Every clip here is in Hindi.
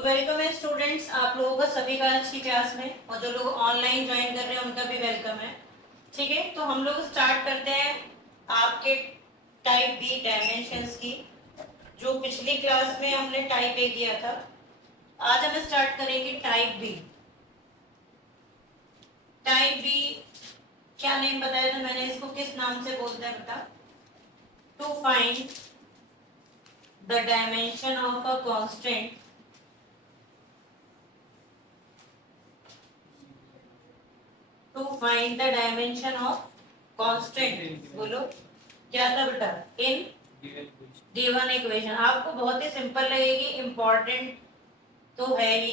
तो वेलकम है स्टूडेंट्स, आप लोगों का सभी का आज की क्लास में, और जो लोग ऑनलाइन ज्वाइन कर रहे हैं उनका भी वेलकम है। ठीक है, तो हम लोग स्टार्ट करते हैं आपके टाइप बी डायमेंशंस की। जो पिछली क्लास में हमने टाइप ए किया था, आज हम स्टार्ट करेंगे टाइप बी। टाइप बी क्या नेम बताया था मैंने, इसको किस नाम से बोलते हैं बेटा? To find the dimension of a constant to find the dimension of constant. बोलो क्या था बेटा? In given equation. आपको बहुत ही सिंपल लगेगी, इंपॉर्टेंट तो है ही,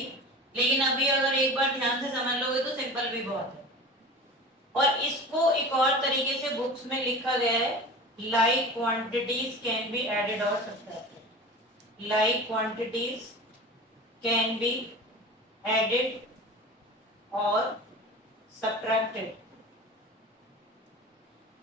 लेकिन अभी अगर एक बार ध्यान से समझ लोगे तो सिंपल भी बहुत है। और इसको एक और तरीके से बुक्स में लिखा गया है, like quantities can be added और subtracted. Like quantities can be added और सब्ट्रैक्टेड।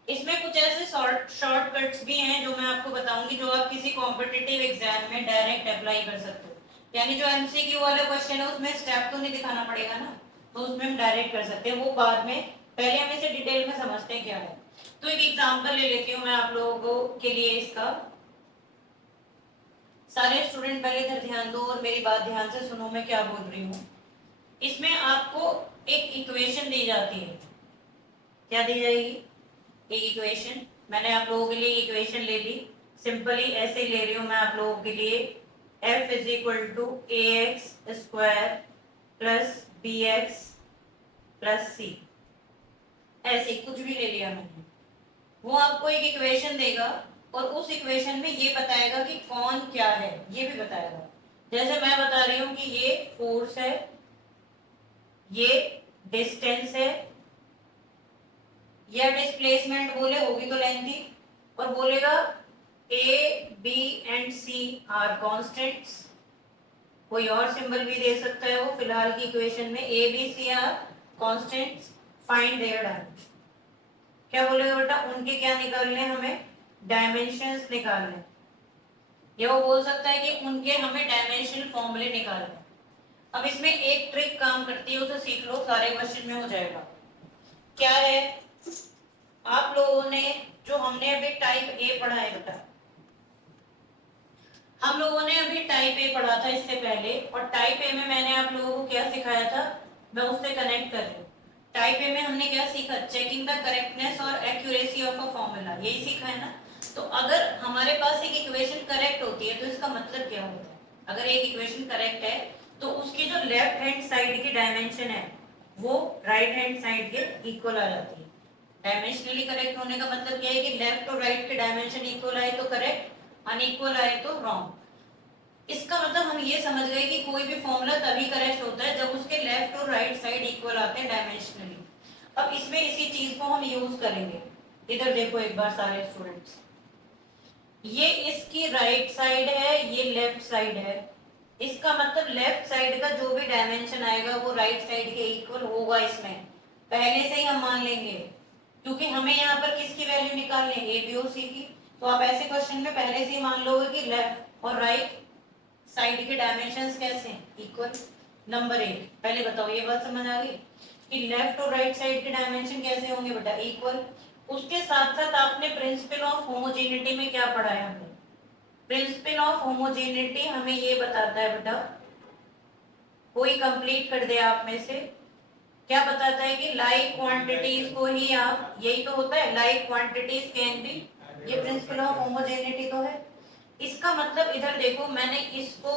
इसमें कुछ ऐसे शॉर्टकट्स भी हैं जो मैं आपको बताऊंगी, जो आप किसी कॉम्पिटिटिव एग्जाम में डायरेक्ट अप्लाई कर सकते हो। यानी जो एमसीक्यू वाला क्वेश्चन है उसमें स्टेप तो नहीं दिखाना पड़ेगा ना, तो उसमें हम डायरेक्ट कर सकते हैं, वो बाद में। पहले हम इसे डिटेल में समझते हैं क्या है। तो एक एग्जांपल ले लेती हूँ मैं आप लोगों के लिए इसका। सारे स्टूडेंट पहले इधर ध्यान दो और मेरी बात ध्यान से सुनो, मैं क्या बोल रही हूँ। इसमें आपको एक इक्वेशन दी जाती है। क्या दी जाएगी? एक इक्वेशन। मैंने आप लोगों के लिए इक्वेशन ले ली, सिंपली ऐसे ही ले रही हूं मैं आप लोगों के लिए। f is equal to a x square plus b x plus c. ऐसे कुछ भी ले लिया मैंने। वो आपको एक इक्वेशन देगा और उस इक्वेशन में ये बताएगा कि कौन क्या है, ये भी बताएगा। जैसे मैं बता रही हूँ कि ये फोर्स है, ये डिस्टेंस है, या डिस्प्लेसमेंट बोले, होगी तो लेंथी, और बोलेगा A B and C are constants. कोई और सिंबल भी दे सकता है वो, फिलहाल की इक्वेशन में A B C are constants, find their dimension. क्या बोलेगा बेटा? उनके क्या निकालने, हमें डायमेंशंस निकालने। या वो बोल सकता है कि उनके हमें डायमेंशनल फॉर्मूले निकालने। अब इसमें एक ट्रिक काम करती है, उसे सीख लो, सारे क्वेश्चन में हो जाएगा। क्या है? आप लोगों ने जो हमने अभी टाइप ए पढ़ा है बेटा, हम लोगों ने अभी टाइप ए पढ़ा था इससे पहले, और टाइप ए में मैंने आप लोगों को क्या सिखाया था, मैं उससे कनेक्ट कर रही हूँ। टाइप ए में हमने क्या सीखा? चेकिंग द करेक्टनेस और एक्यूरेसी ऑफ अ फॉर्मूला, यही सीखा है ना। तो अगर हमारे पास एक इक्वेशन करेक्ट होती है तो इसका मतलब क्या होता है? अगर एक इक्वेशन करेक्ट है तो उसकी जो लेफ्ट हैंड साइड की डायमेंशन है वो राइट हैंड साइड के इक्वल आ जाती है। डायमेंशनली करेक्ट होने का मतलब क्या है कि लेफ्ट और राइट के डायमेंशन इक्वल आए तो करेक्ट, अनइक्वल आए तो रॉन्ग। इसका मतलब हम ये समझ गए कि कोई भी फॉर्मूला तभी करेक्ट होता है जब उसके लेफ्ट और राइट साइड इक्वल आते हैं डायमेंशनली। अब इसमें इसी चीज को हम यूज करेंगे। इधर देखो एक बार सारे स्टूडेंट्स, ये इसकी राइट साइड है, ये लेफ्ट साइड है। इसका मतलब लेफ्ट साइड का जो भी डायमेंशन आएगा वो राइट साइड के इक्वल होगा। इसमें पहले से ही हम मान लेंगे, क्योंकि हमें यहाँ पर किसकी वैल्यू निकालनी है? ए बी और सी की। तो आप ऐसे क्वेश्चन में पहले से ही मान लोगे कि लेफ्ट और राइट साइड के डायमेंशंस कैसे हैं? इक्वल। नंबर 1, पहले बताओ ये बात समझ आ गई कि लेफ्ट और राइट साइड के डायमेंशन कैसे होंगे बेटा? इक्वल। उसके साथ साथ आपने प्रिंसिपल ऑफ होमोजेनिटी में क्या पढ़ा है? हमने प्रिंसिपल ऑफ होमोजेनिटी हमें ये बताता है बेटा, कोई कंप्लीट कर दे आप में से, क्या बताता है कि लाइक क्वांटिटीज को ही आप, यही तो होता है लाइक क्वांटिटीज कैन बी, ये प्रिंसिपल ऑफ होमोजेनिटी तो है। इसका मतलब इधर देखो, मैंने इसको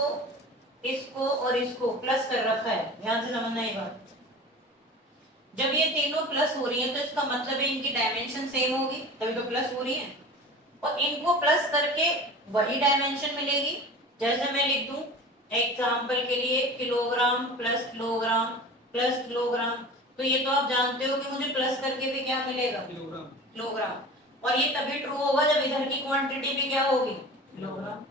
इसको और इसको प्लस कर रखा है, ध्यान से समझना ये बात। जब ये तीनों प्लस हो रही है तो इसका मतलब है इनकी डायमेंशन सेम होगी, तभी तो प्लस हो रही है। और इनको प्लस करके वही डायमेंशन मिलेगी। जैसे मैं लिख दूं एग्जाम्पल के लिए, किलोग्राम प्लस किलोग्राम, तो ये तो आप जानते हो कि मुझे प्लस करके भी क्या मिलेगा? किलोग्राम। किलोग्राम। और ये तभी ट्रू होगा जब इधर की क्वांटिटी भी क्या होगी? किलोग्राम।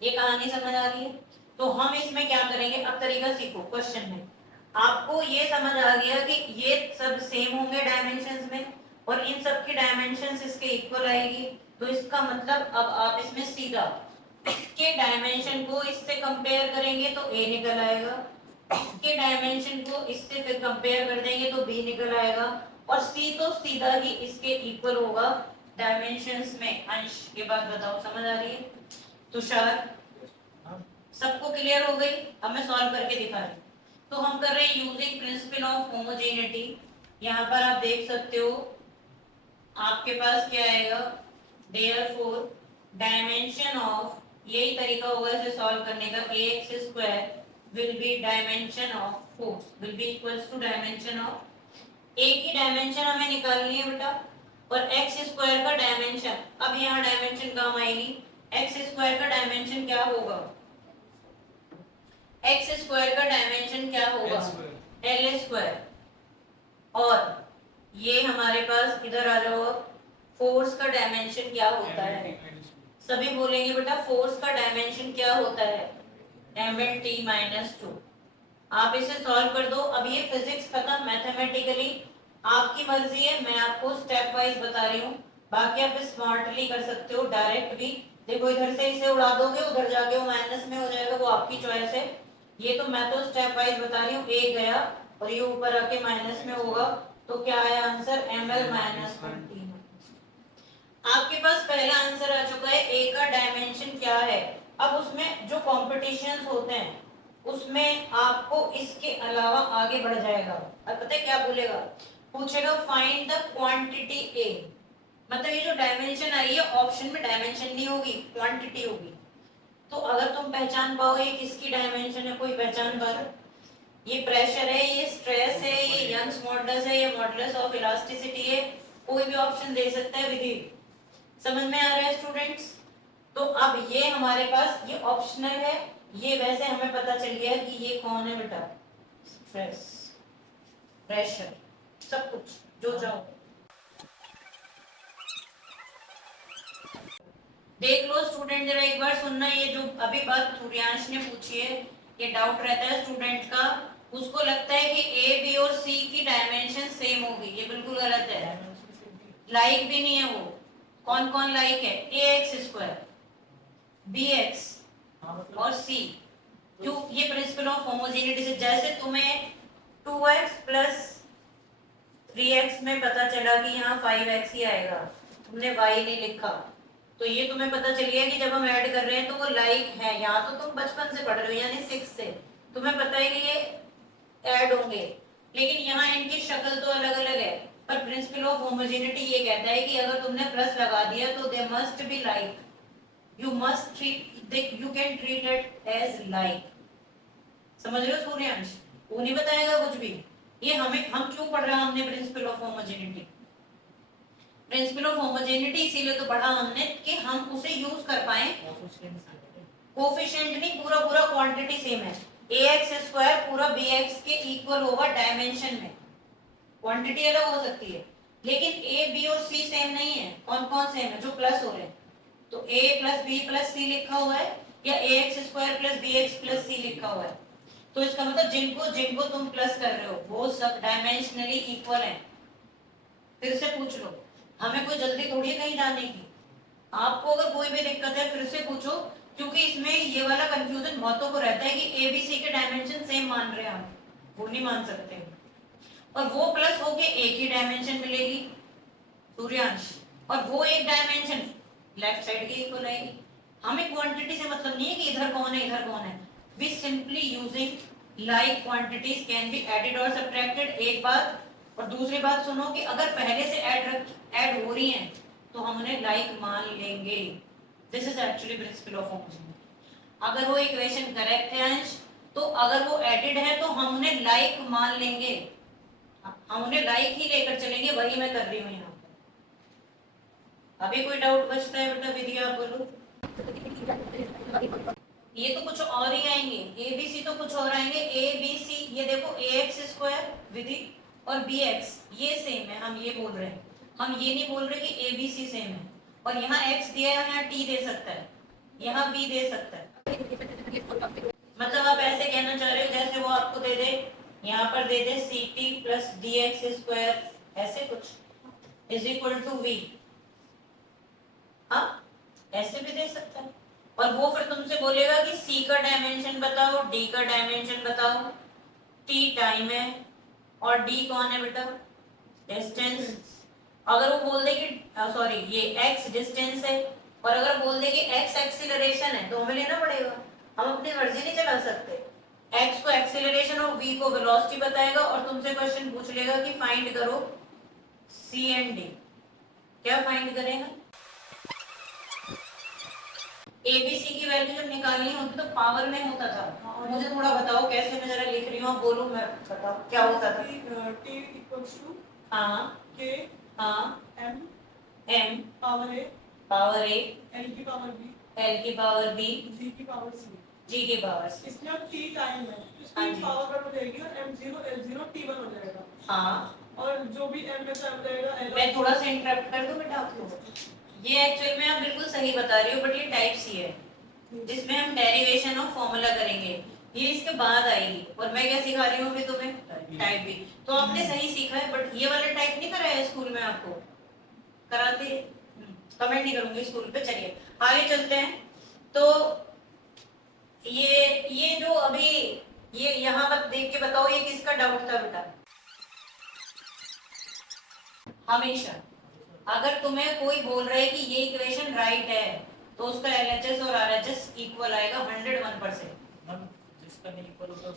ये कहानी समझ आ रही है? तो हम इसमें क्या करेंगे, अब तरीका सीखो। क्वेश्चन में आपको ये समझ आ गया कि ये सब सेम होंगे डायमेंशंस में, और इन सब की डायमेंशंस इसके इक्वल आएगी। तो इसका मतलब अब आप इसमें सीधा इसके डायमेंशन को इससे कंपेयर करेंगे तो a निकल आएगा, इसके डायमेंशन को इससे फिर कंपेयर कर देंगे तो b निकल आएगा, और c तो सीधा ही इसके इक्वल होगा डायमेंशंस में। अंश ये बात बताओ समझ आ रही है? तुषार सबको क्लियर हो गई? अब मैं सॉल्व करके दिखा रही हूँ। तो हम कर रहे हैं यूजिंग प्रिंसिपल ऑफ होमोजेनिटी। यहाँ पर आप देख सकते हो आपके पास क्या आएगा, देयरफॉर डायमेंशन ऑफ, यही तरीका होगा इसे सॉल्व करने का, ax square will be dimension of force will be equals to dimension of, a की डायमेंशन हमें निकालनी है बेटा, और x स्क्वायर का डायमेंशन, अब यहाँ डायमेंशन काम आएगी, x स्क्वायर का डायमेंशन क्या होगा, x स्क्वायर का डायमेंशन क्या होगा, l स्क्वायर, और ये हमारे पास इधर आ जाओ, फोर्स का डायमेंशन क्या होता है, सभी बोलेंगे बेटा फोर्स का डायमेंशन क्या होता है, mlt माइनस 2। आप इसे सॉल्व कर दो। अब ये फिजिक्स खत्म, मैथमेटिकली आपकी मर्जी है, मैं आपको स्टेप वाइज बता रही हूँ, बाकी आप स्मार्टली कर सकते हो, डायरेक्ट भी देखो, इधर से इसे उड़ा दोगे उधर जाके वो माइनस में हो जाएगा, वो आपकी चॉइस है। ये तो मैं तो स्टेप वाइज बता रही हूँ, ए गया और ये ऊपर आके माइनस में होगा, तो क्या आया आंसर, ml माइनस 1t। आपके पास पहला आंसर आ चुका है, ए का डायमेंशन क्या है। अब उसमें जो कॉम्पिटिशन्स होते हैं उसमें आपको इसके अलावा आगे बढ़ जाएगा, अब पता है क्या बोलेगा, पूछेगा फाइंड द क्वांटिटी ए, मतलब ये जो डायमेंशन आई है ऑप्शन में डायमेंशन नहीं होगी, क्वांटिटी होगी। तो अगर तुम पहचान पाओगे किसकी डायमेंशन है, कोई पहचान पा रहा, ये प्रेशर है, ये स्ट्रेस है, ये यंग्स मॉडुलस है, ये मॉडुलस ऑफ इलास्टिसिटी है, कोई भी ऑप्शन दे सकता है विधि, समझ में आ रहा है स्टूडेंट्स? तो अब ये हमारे पास ये ऑप्शनल है, ये वैसे हमें पता चल गया कि ये कौन है बेटा, स्ट्रेस, प्रेशर, सब कुछ जो चाहो देख लो स्टूडेंट, जरा एक बार सुनना, ये जो अभी बात सूर्यांश ने पूछी है, ये डाउट रहता है स्टूडेंट का, उसको लगता है कि ए बी और सी की डायमेंशन सेम होगी, ये बिल्कुल गलत है, लाइक भी नहीं है वो। कौन कौन लाइक है, ए एक्स स्क्वायर, बी एक्स और सी, क्यों, ये प्रिंसिपल ऑफ होमोजेनिटी से, जैसे तुम्हें 2x प्लस 3x में पता चला कि यहाँ 5x ही आएगा, तुमने y नहीं लिखा, तो ये तुम्हें पता चल गया कि जब हम ऐड कर रहे हैं तो वो लाइक है, यहाँ तो तुम बचपन से पढ़ रहे हो यानी 6 से, तुम्हें पता है कि ये ऐड होंगे, लेकिन यहाँ इनकी शक्ल तो अलग अलग है, पर प्रिंसिपल ऑफ होमोजेनिटी ये कहता है कि अगर तुमने प्लस लगा दिया तो they must be like, you must treat, you can treat it as like, समझ रहे हो सूर्यांश? वो नहीं बताएगा कुछ भी, ये हमें, हम क्यों पढ़ रहे हैं हमने principal of homogeneity, principal of homogeneity इसीलिए तो पढ़ा हमने कि हम उसे यूज कर पाए, कोफिशिएंट नहीं, पूरा पूरा क्वांटिटी सेम है, ax स्क्वायर पूरा bx के इक्वल होगा डायमेंशन में, क्वांटिटी अलग हो सकती है, लेकिन a b और c सेम नहीं है, कौन कौन सेम है, जो प्लस हो रहे हैं, तो a plus b plus c लिखा हुआ है, या ax square plus bx plus c लिखा हुआ है, तो इसका मतलब जिनको जिनको तुम प्लस कर रहे हो वो सब डायमेंशनली इक्वल हैं। फिर से पूछ लो, हमें कोई जल्दी थोड़ी है कहीं जाने की, आपको अगर कोई भी दिक्कत है फिर से पूछो, क्योंकि इसमें ये वाला कंफ्यूजन बहुतों को रहता है कि ए बी सी के डायमेंशन सेम मान रहे हैं हम, वो नहीं मान सकते, और वो प्लस होके एक ही डायमेंशन मिलेगी सूर्यांश, और वो एक डायमेंशन लेफ्ट साइड की इक्वल आएगी। हमें क्वांटिटी से मतलब नहीं है कि इधर कौन है इधर कौन है, we simply using like quantities can be added और सब्ट्रैक्टेड, एक बात, और दूसरी बात सुनो कि अगर पहले से ऐड हो रही हैं तो हम उन्हें लाइक मान लेंगे, this is actually principal of homogeneity. अगर वो इक्वेशन करेक्ट है अंश, तो अगर वो एडेड है तो हम उन्हें लाइक मान लेंगे, हम उन्हें लाइक ही लेकर चलेंगे, वही मैं कर रही हूँ यहाँ पर। अभी कोई डाउट बचता है बेटा विधि आप बोलो, ये तो कुछ और ही आएंगे, ए बी सी तो कुछ और आएंगे, ए बी सी, ये देखो ए एक्स स्क्वायर विधि और बी एक्स ये सेम है, हम ये बोल रहे हैं, हम ये नहीं बोल रहे कि ए बी सी सेम है, और यहाँ x दिया है, यहाँ t दे सकता है, यहाँ b दे सकता है, मतलब आप ऐसे कहना चाह रहे हो जैसे वो आपको दे दे, यहाँ पर दे दे C T plus D x square, ऐसे कुछ इज इक्वल टू v, हाँ ऐसे भी दे सकता है, और वो फिर तुमसे बोलेगा कि सी का डायमेंशन बताओ, डी का डायमेंशन बताओ। टी टाइम है और डी कौन है बेटा? डिस्टेंस। अगर वो बोल दे कि सॉरी ये एक्स डिस्टेंस है और अगर बोल दे कि एक्स एक्सीलरेशन है तो हमें लेना पड़ेगा, हम अपनी मर्जी नहीं चला सकते। एक्स को एक्सीलरेशन और वी को वेलोसिटी बताएगा और तुमसे क्वेश्चन पूछ लेगा कि फाइंड करो सी एंड डी। क्या फाइंड करेगा? एबीसी की वैल्यू जब निकालनी होती तो पावर में होता था। मुझे थोड़ा बताओ कैसे, मैं जरा लिख रही हूँ, आप बोलो, मैं बताओ क्या होता था। t equals to हाँ k हाँ m m power a power A l की पावर b एल की पावर बी g की पावर c। जी के पावर सी। इसमें अब t टाइम है, हाँ इसकी जी। पावर कट हो जाएगी और m0 l0 t1 हो जाएगा। हाँ और जो भी m में से आ जाएगा l। मैं थोड़ा सा इंटरप्ट कर दूं बेटा आपको? ये एक्चुअल में आप बिल्कुल सही बता रही हो, बट ये टाइप सी है जिसमें हम डेरिवेशन ऑफ फॉर्मूला करेंगे, ये इसके बाद आएगी। और मैं क्या सिखा रही हूँ अभी तुम्हें? Type B. तो आपने सही सीखा है, बट ये वाला टाइप नहीं कराया स्कूल में आपको? कराते? कमेंट नहीं करूंगी स्कूल पे। चलिए आगे चलते हैं। तो ये जो अभी ये यहाँ पर देख के बताओ ये किसका डाउट था बेटा? हमेशा अगर तुम्हें कोई बोल रहा है कि ये इक्वेशन राइट है तो उसका एलएचएस और आरएचएस इक्वल आएगा 101%।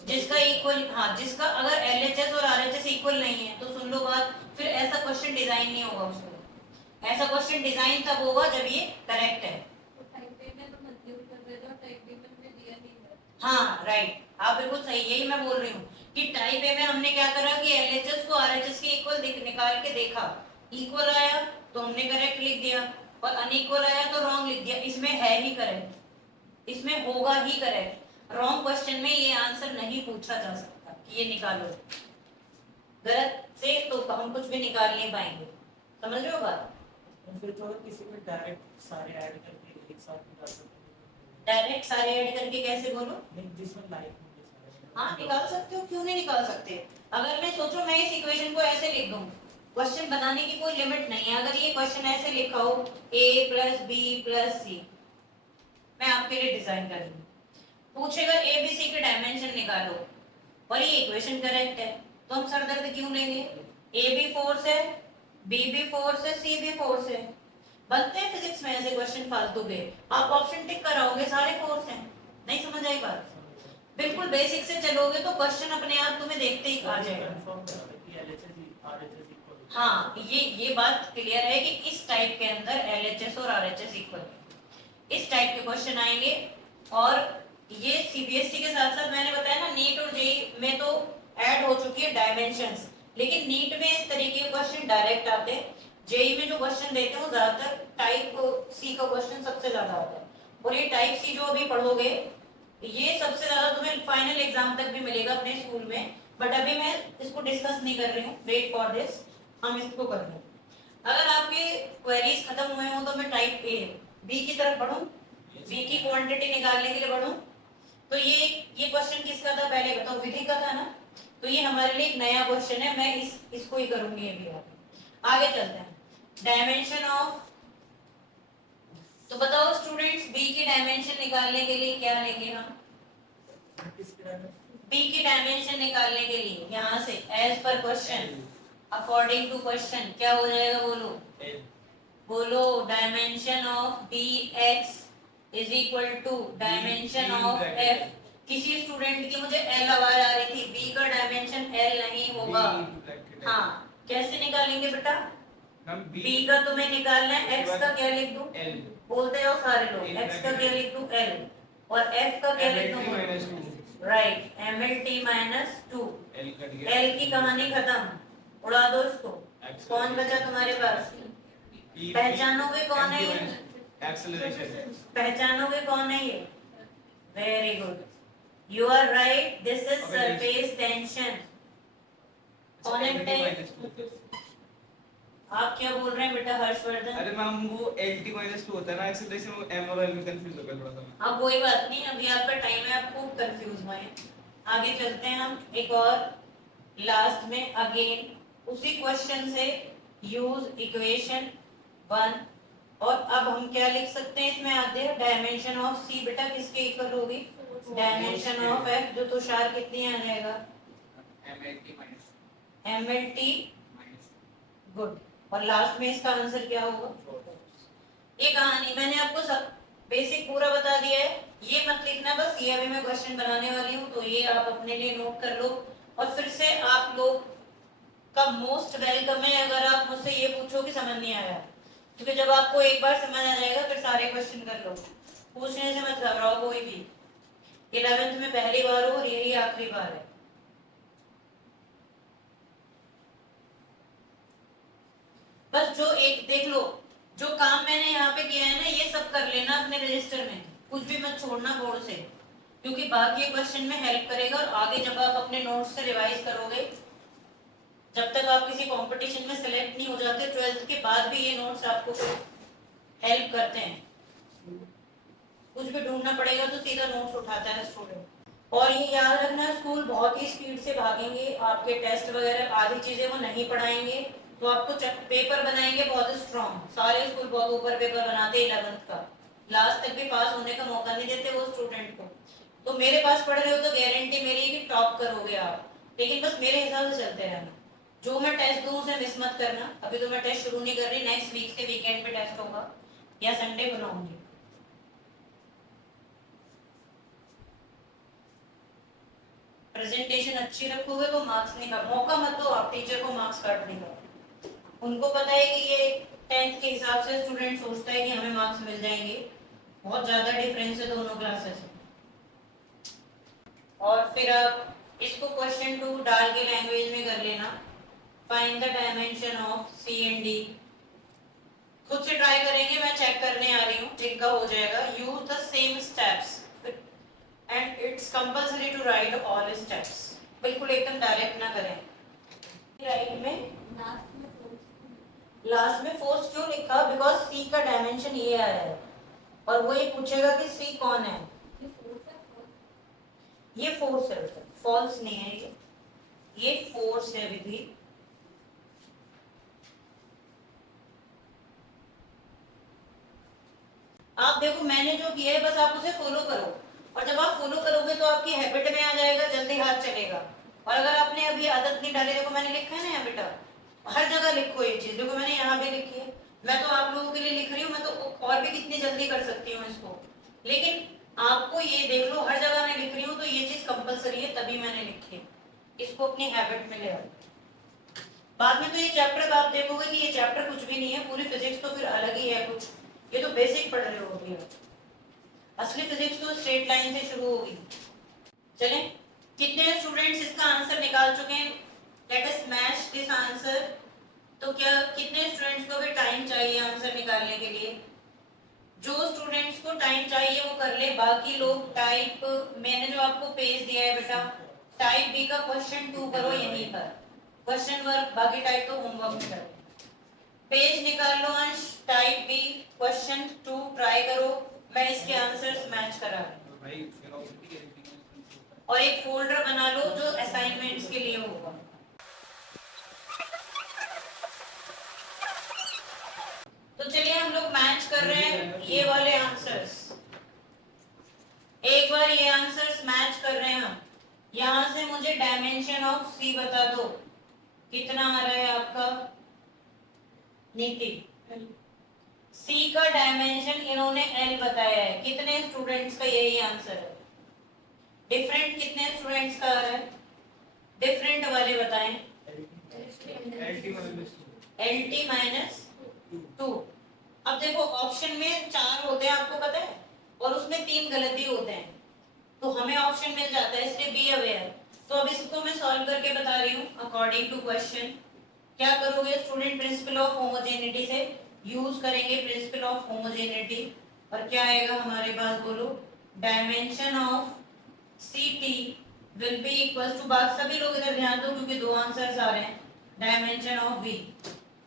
जिसका इक्वल, हाँ जिसका अगर एलएचएस और आरएचएस इक्वल नहीं है तो सुन लो बात, फिर ऐसा क्वेश्चन डिजाइन नहीं होगा उसमें। ऐसा क्वेश्चन डिजाइन तब होगा जब ये करेक्ट है। हाँ राइट, आप बिल्कुल सही, यही मैं बोल रही हूँ कि टाइप ए में हमने क्या करा कि एलएचएस को आरएचएस के इक्वल निकाल के देखा, इक्वल आया तो हमने करेक्ट लिख दिया और अनइक्वल आया तो रॉन्ग लिख दिया। इसमें है ही करेक्ट, इसमें होगा ही करेक्ट। रॉन्ग क्वेश्चन में ये आंसर नहीं पूछा जा सकता कि ये निकालो, गलत से तो हम कुछ भी निकाल नहीं पाएंगे। समझ रहे हो बात? फिर तो किसी में डायरेक्ट सारे ऐड करके एक साथ निकाल सकते हैं। डायरेक्ट सारे ऐड करके कैसे बोलो? नहीं जिसमें लाइक होंगे हाँ निकाल सकते हो, क्यों नहीं निकाल सकते। अगर मैं सोचो मैं इस इक्वेशन को ऐसे लिख दूं, क्वेश्चन बनाने की कोई लिमिट नहीं है। अगर ये क्वेश्चन ऐसे लिखा हो a प्लस बी प्लस सी, मैं आपके लिए डिजाइन कर दूं, पूछेगा ए बी सी के डायमेंशन निकालो और ये इक्वेशन करेक्ट है तो हम सरदर्द क्यों लेंगे? ए बी फोर्स है, बी भी फोर्स है, सी भी फोर्स है। बनते हैं फिजिक्स में ऐसे क्वेश्चन फालतू के, आप ऑप्शन टिक कराओगे सारे फोर्स हैं। नहीं समझ आई बात? बिल्कुल बेसिक से चलोगे तो क्वेश्चन अपने आप तुम्हें देखते ही आ जाएगा। हाँ ये बात क्लियर है कि इस टाइप के अंदर एलएचएस और आरएचएस इक्वल है, इस टाइप के क्वेश्चन आएंगे। और ये सीबीएसई के साथ साथ मैंने बताया ना नीट और जेई में तो ऐड हो चुकी है डायमेंशंस, लेकिन नीट में इस तरीके के क्वेश्चन डायरेक्ट आते हैं। जेई में जो क्वेश्चन देते हैं वो ज्यादातर टाइप सी का क्वेश्चन सबसे ज्यादा आता है। और ये टाइप सी जो अभी पढ़ोगे ये सबसे ज्यादा तुम्हें फाइनल एग्जाम तक भी मिलेगा अपने स्कूल में, बट अभी मैं इसको डिस्कस नहीं कर रही हूँ, वेट फॉर दिस, हम इसको कर रहे हैं। अगर आपके क्वेरीज खत्म हुए हो तो मैं टाइप ए बी की तरफ बढ़ूं, बी की क्वांटिटी निकालने के लिए बढ़ूं। तो ये क्वेश्चन किसका था पहले बताओ? विधि का था ना। तो ये हमारे लिए एक नया क्वेश्चन है, मैं इसको ही करूंगी अभी। आगे चलते हैं। डायमेंशन ऑफ, तो बताओ स्टूडेंट्स बी की डायमेंशन निकालने के लिए क्या लेंगे हम? बी की डायमेंशन निकालने के लिए यहाँ से as per question, according to question क्या हो जाएगा बोलो? बोलो dimension of B X is equal to dimension of F. किसी स्टूडेंट की मुझे एल आवाज आ रही थी, बी का डायमेंशन एल नहीं होगा। हाँ कैसे निकालेंगे बेटा? बी का तुम्हें निकालना है, एक्स का क्या लिख दूं? एल बोलते हो सारे लोग, एक्स का क्या लिख दूं? एल, और एफ का क्या लिख दूं? Right, M L T minus two. L की कहानी खत्म, उड़ा दो इसको। कौन बचा तुम्हारे पास? पहचानोगे कौन है ये? एक्सेलरेशन। पहचानोगे कौन है ये? Very good, you are right, this is surface tension. कौन है बेटा? आप क्या बोल रहे हैं बेटा हर्षवर्धन? अरे मैम वो LT-2 होता है ना एक्सेलरेशन, वो M और L में कंफ्यूज हो गया थोड़ा सा। अब कोई बात नहीं, अभी आपका टाइम है, आप खूब कंफ्यूज हुए हैं। आगे चलते हैं हम एक और लास्ट में, अगेन उसी क्वेश्चन से यूज इक्वेशन 1 और अब हम क्या लिख सकते हैं इसमें आते हैं डायमेंशन ऑफ सी बेटा किसके इक्वल होगी डायमेंशन ऑफ एफ जो तुषार कितनी आ जाएगा MLT गुड और लास्ट में इसका आंसर क्या होगा ये कहानी मैंने आपको सब बेसिक पूरा बता दिया है ये मत लिखना बस ये अभी मैं क्वेश्चन बनाने वाली हूँ तो ये आप अपने लिए नोट कर लो और फिर से आप लोग का मोस्ट वेलकम है अगर आप मुझसे ये पूछो कि समझ नहीं आया क्योंकि जब आपको एक बार समझ आ जाएगा फिर सारे क्वेश्चन कर लो पूछने से मत घबराओ कोई भी 11th में पहली बार हो और यही आखिरी बार है बस जो एक देख लो जो काम मैंने यहाँ पे किया है ना ये सब कर लेना अपने रजिस्टर में कुछ भी मत छोड़ना बोर्ड से क्योंकि बाकी क्वेश्चन में हेल्प करेगा और आगे जब आप अपने नोट्स से रिवाइज करोगे जब तक आप किसी कंपटीशन में सेलेक्ट नहीं हो जाते 12th के बाद भी ये नोट्स आपको हेल्प करते हैं कुछ भी ढूंढना पड़ेगा तो सीधा नोट्स उठाता है स्टूडेंट और ये याद रखना स्कूल बहुत ही स्पीड से भागेंगे आपके टेस्ट वगैरह आधी चीजें वो नहीं पढ़ाएंगे तो आपको पेपर बनाएंगे बहुत स्ट्रॉन्ग सारे स्कूल बहुत ऊपर पेपर बनाते 11th का लास्ट तक भी पास होने का मौका नहीं देते वो स्टूडेंट को तो मेरे पास पढ़ रहे हो तो गारंटी मेरी है कि टॉप करोगे आप लेकिन बस मेरे हिसाब से चलते रहना जो मैं टेस्ट दूं उसे मिस मत करना अभी तो मैं टेस्ट शुरू नहीं कर रही नेक्स्ट वीक से वीकेंड पे टेस्ट होगा या संडे बनाऊंगी प्रेजेंटेशन अच्छी रखोगे तो मार्क्स नहीं काट मौका मत दो आप टीचर को मार्क्स काटने का उनको पता है कि ये 10th के हिसाब से स्टूडेंट सोचता है कि हमें मार्क्स मिल जाएंगे बहुत ज्यादा डिफरेंस है दोनों क्लासेस में और फिर आप इसको क्वेश्चन 2 डाल के लैंग्वेज में कर लेना find the dimension of C and D खुद से ट्राई करेंगे मैं चेक करने आ रही हूँ जिनका हो जाएगा use the same steps and it's compulsory to write all steps बिल्कुल एकदम डायरेक्ट ना करें राइट में लास्ट में फोर्स क्यों लिखा बिकॉज सी का डायमेंशन ये आया है और वो ये पूछेगा कि सी कौन है ये फोर्स है फॉल्स नहीं है ये फोर्स है विधि आप देखो मैंने जो किया है बस आप उसे फॉलो करो और जब आप फॉलो करोगे तो आपकी हैबिट में आ जाएगा जल्दी हाथ चलेगा और अगर आपने अभी आदत नहीं डाली देखो मैंने लिखा है ना यहाँ बेटा हर जगह लिखो ये चीज देखो मैंने यहाँ भी लिखी है मैं तो आप लोगों के लिए लिख रही हूँ मैं तो और भी कितनी जल्दी कर सकती हूँ इसको लेकिन आपको ये देख लो हर जगह मैं लिख रही हूँ तो ये चीज कंपलसरी है तभी मैंने लिखी है इसको अपनी हैबिट में ले आओ बाद में तो ये चैप्टर आप देखोगे कि ये चैप्टर कुछ भी नहीं है पूरी फिजिक्स तो फिर अलग ही है कुछ ये तो बेसिक पढ़ रहे होगी असली फिजिक्स तो स्ट्रेट लाइन से शुरू होगी चलें कितने स्टूडेंट्स इसका आंसर निकाल चुके हैं let us match this answer तो क्या कितने स्टूडेंट्स को भी टाइम चाहिए आंसर निकालने के लिए जो स्टूडेंट्स को टाइम चाहिए वो कर ले बाकी लोग टाइप मैंने जो आपको पेज दिया है बेटा टाइप बी का क्वेश्चन 2 करो यहीं पर क्वेश्चन वर्क बाकी टाइप तो होमवर्क में करो पेज निकाल लो अंश टाइप बी क्वेश्चन 2 ट्राई करो मैं इसके आंसर्स मैच करा और एक फोल्डर बना लो जो असाइनमेंट्स के लिए होगा तो चलिए हम लोग मैच कर रहे हैं ये वाले आंसर्स एक बार ये आंसर्स मैच कर रहे हैं हम यहां से मुझे डायमेंशन ऑफ सी बता दो कितना आ रहा है आपका नीति सी का डायमेंशन इन्होंने एल बताया है कितने स्टूडेंट्स का यही आंसर है डिफरेंट कितने स्टूडेंट्स का आ रहा है डिफरेंट वाले बताएं LT माइनस 2 अब देखो ऑप्शन में 4 होते हैं आपको पता है और उसमें 3 गलती होते हैं तो हमें ऑप्शन मिल जाता है इसलिए बी अवेयर तो अब इसको मैं सॉल्व करके बता रही हूँ अकॉर्डिंग टू क्वेश्चन क्या करोगे स्टूडेंट प्रिंसिपल ऑफ होमोजेनिटी से यूज करेंगे प्रिंसिपल ऑफ होमोजेनिटी और क्या आएगा हमारे पास बोलो dimension of CT will be equals to बात सभी लोग इधर ध्यान दो क्योंकि 2 आंसर्स आ रहे हैं डायमेंशन ऑफ V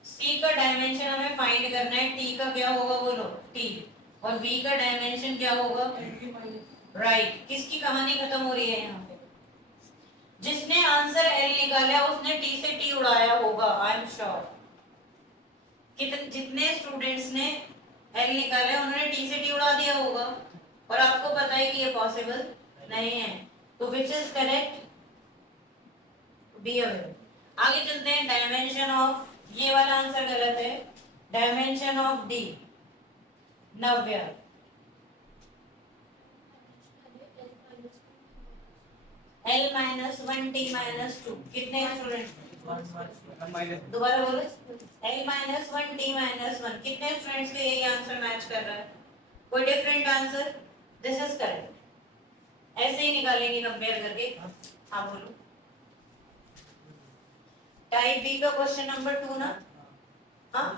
C का डायमेंशन हमें फाइंड करना है T का क्या होगा बोलो T और V का डायमेंशन क्या होगा राइट किसकी कहानी खत्म हो रही है यहाँ पे जिसने आंसर L निकाला उसने T से T उड़ाया होगा आई एम श्योर जितने स्टूडेंट्स ने एल निकाला है, उन्होंने टी से टी उड़ा दिया होगा और आपको पता है कि ये पॉसिबल नहीं है, तो which is correct, be aware. आगे चलते हैं, डायमेंशन ऑफ, ये वाला आंसर गलत है, dimension of D, Navya, L minus one T minus to, कितने स्टूडेंट, माइनस दोबारा बोलो, L minus one T minus one, कितने स्टूडेंट्स के यही आंसर मैच कर रहा है, कोई different answer, this is correct, ऐसे ही निकालेंगे कंपेयर करके। हाँ बोलो, टाइप बी का क्वेश्चन नंबर 2 ना, हाँ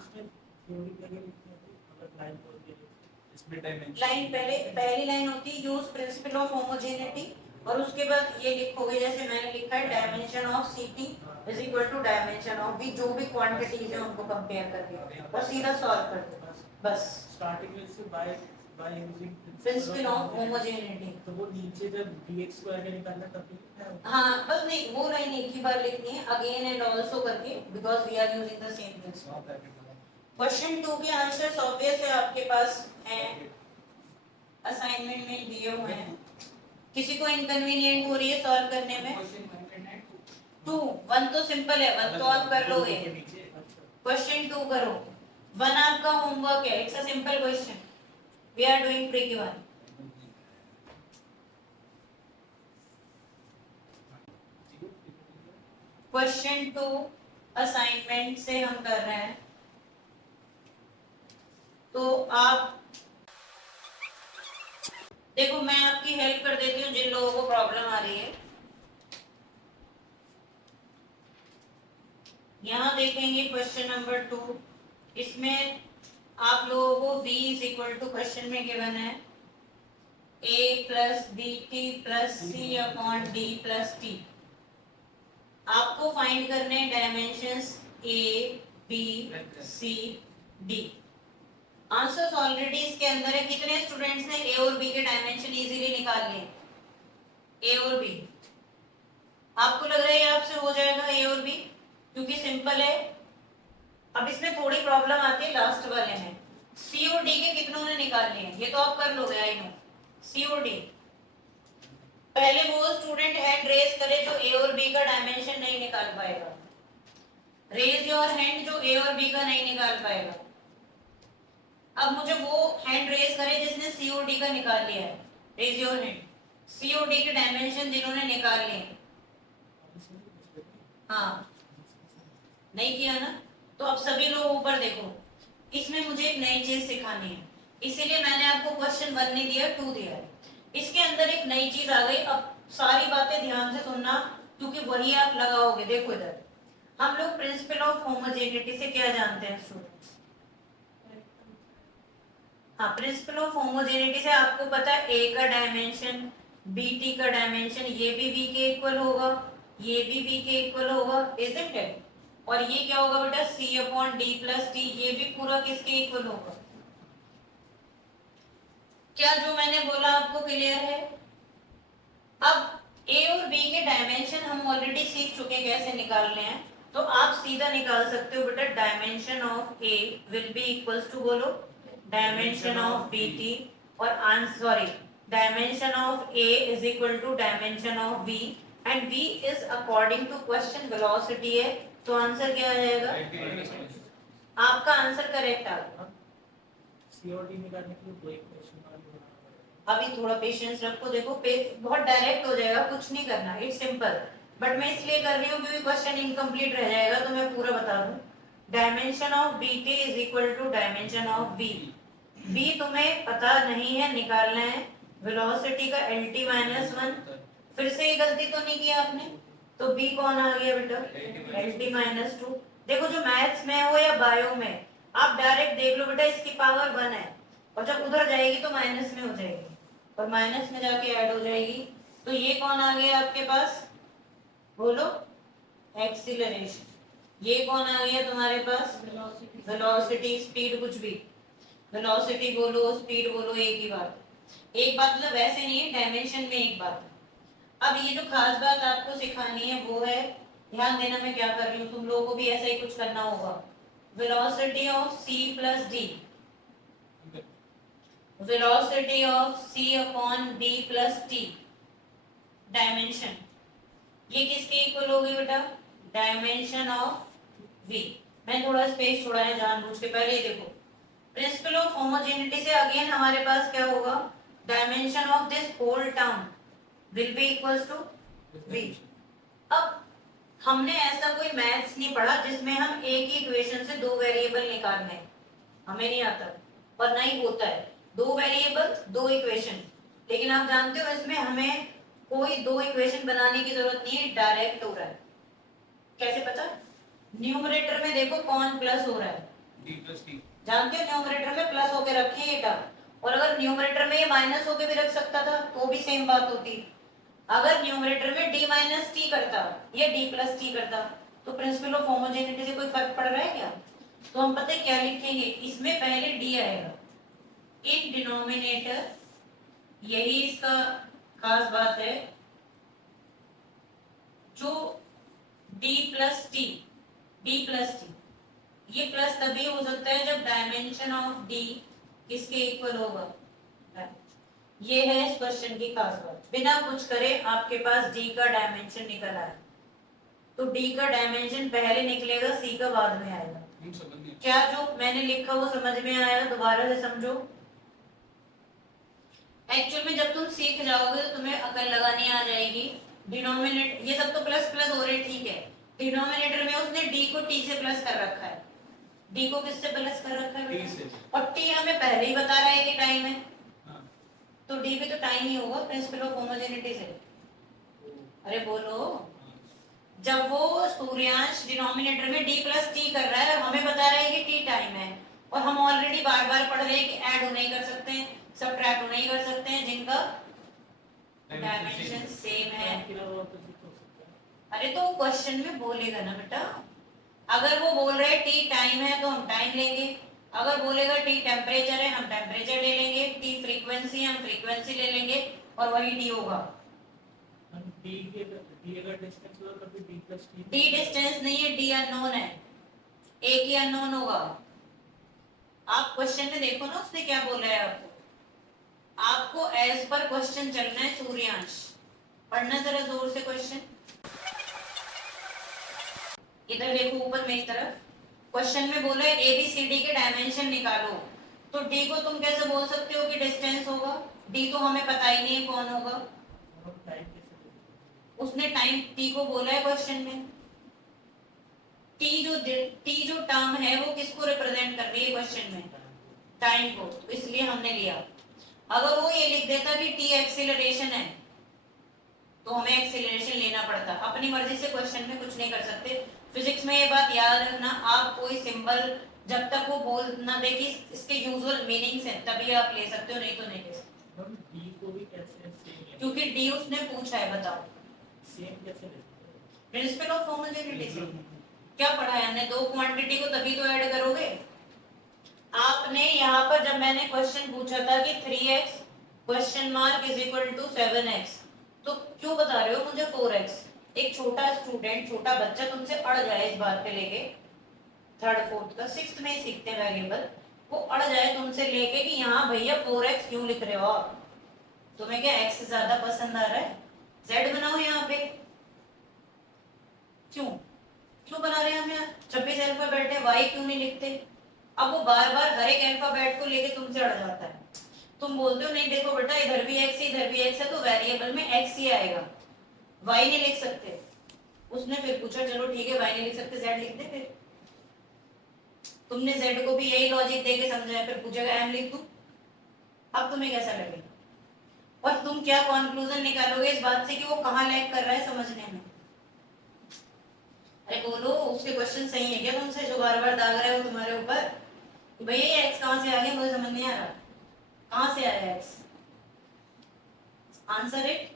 इसमें डायमेंशन लाइन पहले, पहली लाइन होती है यूज प्रिंसिपल ऑफ होमोजेनिटी, और उसके बाद ये लिखोगे जैसे मैंने लिखा है, dimension of CT is equal to dimension of B, जो भी क्वांटिटीज है उनको कंपेयर करके और सीधा सॉल्व कर दो बस। स्टार्टिंग में से by by using principle of homogeneity, तो वो नीचे जब dx को आगे निकालना तब भी है। हाँ बस नहीं, वो लाइन एक ही बार लिखनी है, अगेन एंड आल्सो करके, because we are using the same principle. Question 2 के आंसर्स ऑब्वियस है, आपके पास हैं, असाइनमेंट में दिए हुए हैं, किसी को इनकन्वीनियंट हो रही है सॉल्व करने में? 2 1 तो सिंपल है, 1 तो आप कर लोगे, क्वेश्चन 2 करो, 1 आपका होमवर्क है, it's a simple question, we are doing tricky one. Question 2 assignment से हम कर रहे हैं, तो आप देखो, मैं आपकी हेल्प कर देती हूँ जिन लोगों को प्रॉब्लम आ रही है। यहाँ देखेंगे क्वेश्चन नंबर 2, इसमें आप लोगों को b is equal to, question में गिवन है a plus B T plus C upon D plus T, आपको फाइंड करने dimensions a b c d। Answers already इसके अंदर है, कितने स्टूडेंट्स ने ए और बी के डायमेंशन इजीली निकाल लिए, ए और बी, आपको लग रहा है ये आपसे हो जाएगा ए और बी, क्योंकि सिंपल है। अब इसमें थोड़ी प्रॉब्लम आती है लास्ट वाले में, सी और डी के कितनों ने निकाल लिए, ये तो आप कर लोगे, आई नो, सी और डी। पहले वो स्टूडेंट हैंड रेज करे जो ए और बी का डायमेंशन नहीं निकाल पाएगा, रेज योर हैंड जो ए और बी का नहीं निकाल पाएगा। अब मुझे वो हैंड रेज करे जिसने सी और डी का निकाल लिया है, रेज योर हैंड, सी और डी के डायमेंशन जिन्होंने निकाल लिए, हाँ नहीं किया ना, तो अब सभी लोग ऊपर देखो, इसमें मुझे एक नई चीज सिखानी है, इसीलिए मैंने आपको क्वेश्चन 1 नहीं दिया, 2 दिया है, इसके अंदर एक नई चीज आ गई। अब सारी बातें ध्यान से सुनना, क्योंकि वही आप लगाओगे। देखो इधर, हम लोग प्रिंसिपल ऑफ होमोजेनिटी से क्या जानते हैं स्टूडेंट्स? हाँ, प्रिंसिपल ऑफ होमोजेनिटी से आपको पता है a का डायमेंशन, bt का डायमेंशन, ये भी v के इक्वल होगा, ये भी v के इक्वल होगा, इजंट इट? और ये क्या होगा बेटा, c upon d plus t, ये भी पूरा किसके इक्वल होगा? क्या जो मैंने बोला आपको क्लियर है? अब a और b के डायमेंशन हम ऑलरेडी सीख चुके हैं कैसे निकालने हैं, तो आप सीधा निकाल सकते हो बेटा, dimension of a will be equals to, बोलो, डायमेंशन ऑफ bt, और answer, sorry, dimension of a is equal to dimension of v, and v is according to question velocity है, तो आंसर क्या आ जाएगा? आपका आंसर करेक्ट आ गया। सीओडी निकालने के लिए दो इक्वेशन बनाना अभी थोड़ा पेशेंस रखो, देखो बहुत डायरेक्ट हो जाएगा, कुछ नहीं करना, इट्स सिंपल, बट मैं इसलिए कर रही हूँ क्योंकि क्वेश्चन इनकम्प्लीट रह जाएगा, तो मैं पूरा बता दूं। Dimension of bt is equal to dimension of v, v तुम्हें पता नहीं है, निकालना है, वेलोसिटी का lt माइनस 1, फिर से ये गलती तो नहीं की आपने, तो b कौन आ गया बेटा, lt माइनस 2। देखो, जो मैथ्स में हो या बायो में, आप डायरेक्ट देख लो बेटा, इसकी पावर 1 है, और जब उधर जाएगी तो माइनस में हो जाएगी, और माइनस में जाके ऐड हो जाएगी, तो ये कौन आ गया आपके पास, बोलो, एक्सीलरेशन। ये कौन आ गया तुम्हारे पास, वेलोसिटी, स्पीड, कुछ भी, वेलोसिटी बोलो, स्पीड बोलो, एक ही बात, एक बात, मतलब वैसे नहीं है, डायमेंशन में एक बात। अब ये जो खास बात आपको सिखानी है वो है, ध्यान देना मैं क्या कर रही हूँ, तुम लोगों को भी ऐसा ही कुछ करना होगा, velocity of c plus d, velocity of c upon d plus t dimension, ये किसके इक्वल हो गई बेटा? Dimension of v। मैं थोड़ा स्पेस छोड़ा है जानबूझ के, पहले ये देखो प्रिंसिपल ऑफ होमोजेनिटी से अगेन हमारे पास क्या होगा? Dimension of this whole term will be equals to v। अब हमने ऐसा कोई मैथ्स नहीं पढ़ा जिसमें हम एक ही इक्वेशन से दो वेरिएबल निकालने हैं, हमें नहीं आता और ना ही होता है। दो वेरिएबल दो इक्वेशन, लेकिन आप जानते हो इसमें हमें कोई दो इक्वेशन बनाने की जरूरत नहीं है, डायरेक्ट हो रहा है। कैसे पता? न्यूमरेटर में देखो कौन प्लस हो रहा है, d plus t। जानते हो न्यूमरेटर में प्लस होके रखे ये टर्म, और अगर न्यूमरेटर में ये माइनस होके भी रख सकता था तो भी सेम बात होती। अगर न्यूमरेटर में d माइनस टी करता या d प्लस टी करता तो प्रिंसिपल ऑफ होमोजेनिटी से कोई फर्क पड़ रहा है क्या? तो हम पता है क्या लिखेंगे, इसमें पहले d आएगा इन डिनोमिनेटर, यही इसका खास बात है, जो d प्लस टी, ये प्लस तभी हो सकता है जब डायमेंशन ऑफ d किसके इक्वल होगा? ये है इस क्वेश्चन की खास बात। बिना कुछ करे आपके पास d का डायमेंशन निकल आया, तो d का डायमेंशन पहले निकलेगा, c का बाद में आएगा। क्या जो मैंने लिखा वो समझ में आया? दोबारा से समझो। एक्चुअल में जब तुम सीख जाओगे तो तुम्हें अकल लगानी आ जाएगी। डिनोमिनेटर ये सब तो प्लस प्लस हो रहे, ठीक है, डिनोमिनेटर में उसने d को t से प्लस कर रखा है, d को किससे प्लस कर रखा है? t से। और t हमें पहले ही बता रहा है कि टाइम है, हाँ। तो d भी तो टाइम ही होगा प्रिंसिपल ऑफ होमोजेनिटी से। अरे बोलो, जब वो सूर्यांश डिनोमिनेटर में d प्लस टी कर रहा है और हमें बता रहा है कि t टाइम है, और हम ऑलरेडी बार बार पढ़ रहे हैं कि ऐड नहीं कर सकते हैं, सबट्रैक्ट नहीं कर सकते हैं जिनका डायमेंशन सेम है। अरे तो क्वेश्चन में बोलेगा ना बेटा, अगर वो बोल रहे हैं टी टाइम है तो हम टाइम लेंगे, अगर बोलेगा टी टेम्परेचर है हम टेम्परेचर ले लेंगे, टी फ्रीक्वेंसी हम फ्रीक्वेंसी ले लेंगे, और वही टी होगा। डी डिस्टेंस नहीं है, डी अननोन है, एक ही अननोन होगा। आप क्वेश्चन में देखो ना उसने क्या बोला है आपको, आपको एज पर क्वेश्चन चलना है। सूर्यांश पढ़ना जरा जोर से क्वेश्चन, इधर देखो ऊपर मेरी तरफ। क्वेश्चन में बोला है एबीसीडी के डायमेंशन निकालो, तो डी को तुम कैसे बोल सकते हो कि डिस्टेंस होगा? डी तो हमें पता ही नहीं है कौन होगा, उसने टाइम टी को बोला है क्वेश्चन में। टी जो टर्म है वो किसको रिप्रेजेंट कर रही है क्वेश्चन में? टाइम को, तो इसलिए हमने लिया। अगर वो ये लिख देता कि टी एक्सीलरेशन है तो हमें एक्सीलरेशन लेना पड़ता, अपनी मर्जी से क्वेश्चन में कुछ नहीं कर सकते। फिजिक्स में ये बात याद रखना, आप कोई सिंबल जब तक वो बोल ना दे कि इसके यूजुअल मीनिंग्स हैं तभी आप ले सकते हो, नहीं तो नहीं ले सकते। डी को भी कैसे सेम है? क्योंकि डी उसने पूछा है, बताओ सेम कैसे ले सकते हैं? प्रिंसिपल ऑफ होमोजेनिटी से क्या पढ़ा है हमने? दो क्वांटिटी को तभी तो ऐड करोगे। आपने यहाँ पर जब मैंने क्वेश्चन पूछा था कि 3x question mark is equal to 7x, तो क्यों बता रहे हो मुझे 4x? एक छोटा स्टूडेंट, छोटा बच्चा तुमसे अड़ जाए इस बात पे लेके, थर्ड फोर्थ का, सिक्स्थ में ही सीखते हैं वेरिएबल, वो अड़ जाए तुमसे लेके कि यहाँ भैया 4x क्यों लिख रहे हो आप, तुम्हें क्या x ज्यादा पसंद आ रहा है, z बनाओ यहाँ पे। क्यों बना रहे हैं हम यहाँ? 26 अल्फाबेट है, y क्यों नहीं लिखते? अब वो बार बार हर एक अल्फाबेट को लेके तुमसे अड़ जाता है। तुम बोलते हो नहीं देखो बेटा इधर भी x है इधर भी x है, तो वेरिएबल में x ही आएगा, y नहीं लिख सकते। उसने फिर पूछा चलो ठीक है y नहीं लिख सकते, z लिख दे। फिर तुमने z को भी यही लॉजिक देके समझाया, फिर पूछेगा m लिख दूं। अब तुम्हें कैसा लगेगा? और तुम क्या कंक्लूजन निकालोगे इस बात से कि वो कहाँ लैग कर रहा है समझने में? अरे बोलो, उसके क्वेश्चन सही है क्या तुमसे जो बार बार दाग रहे हो तुम्हारे ऊपर? भैया ये x कहाँ से आ गया मुझे समझ नहीं आ रहा, कहाँ से आया x? Answer it.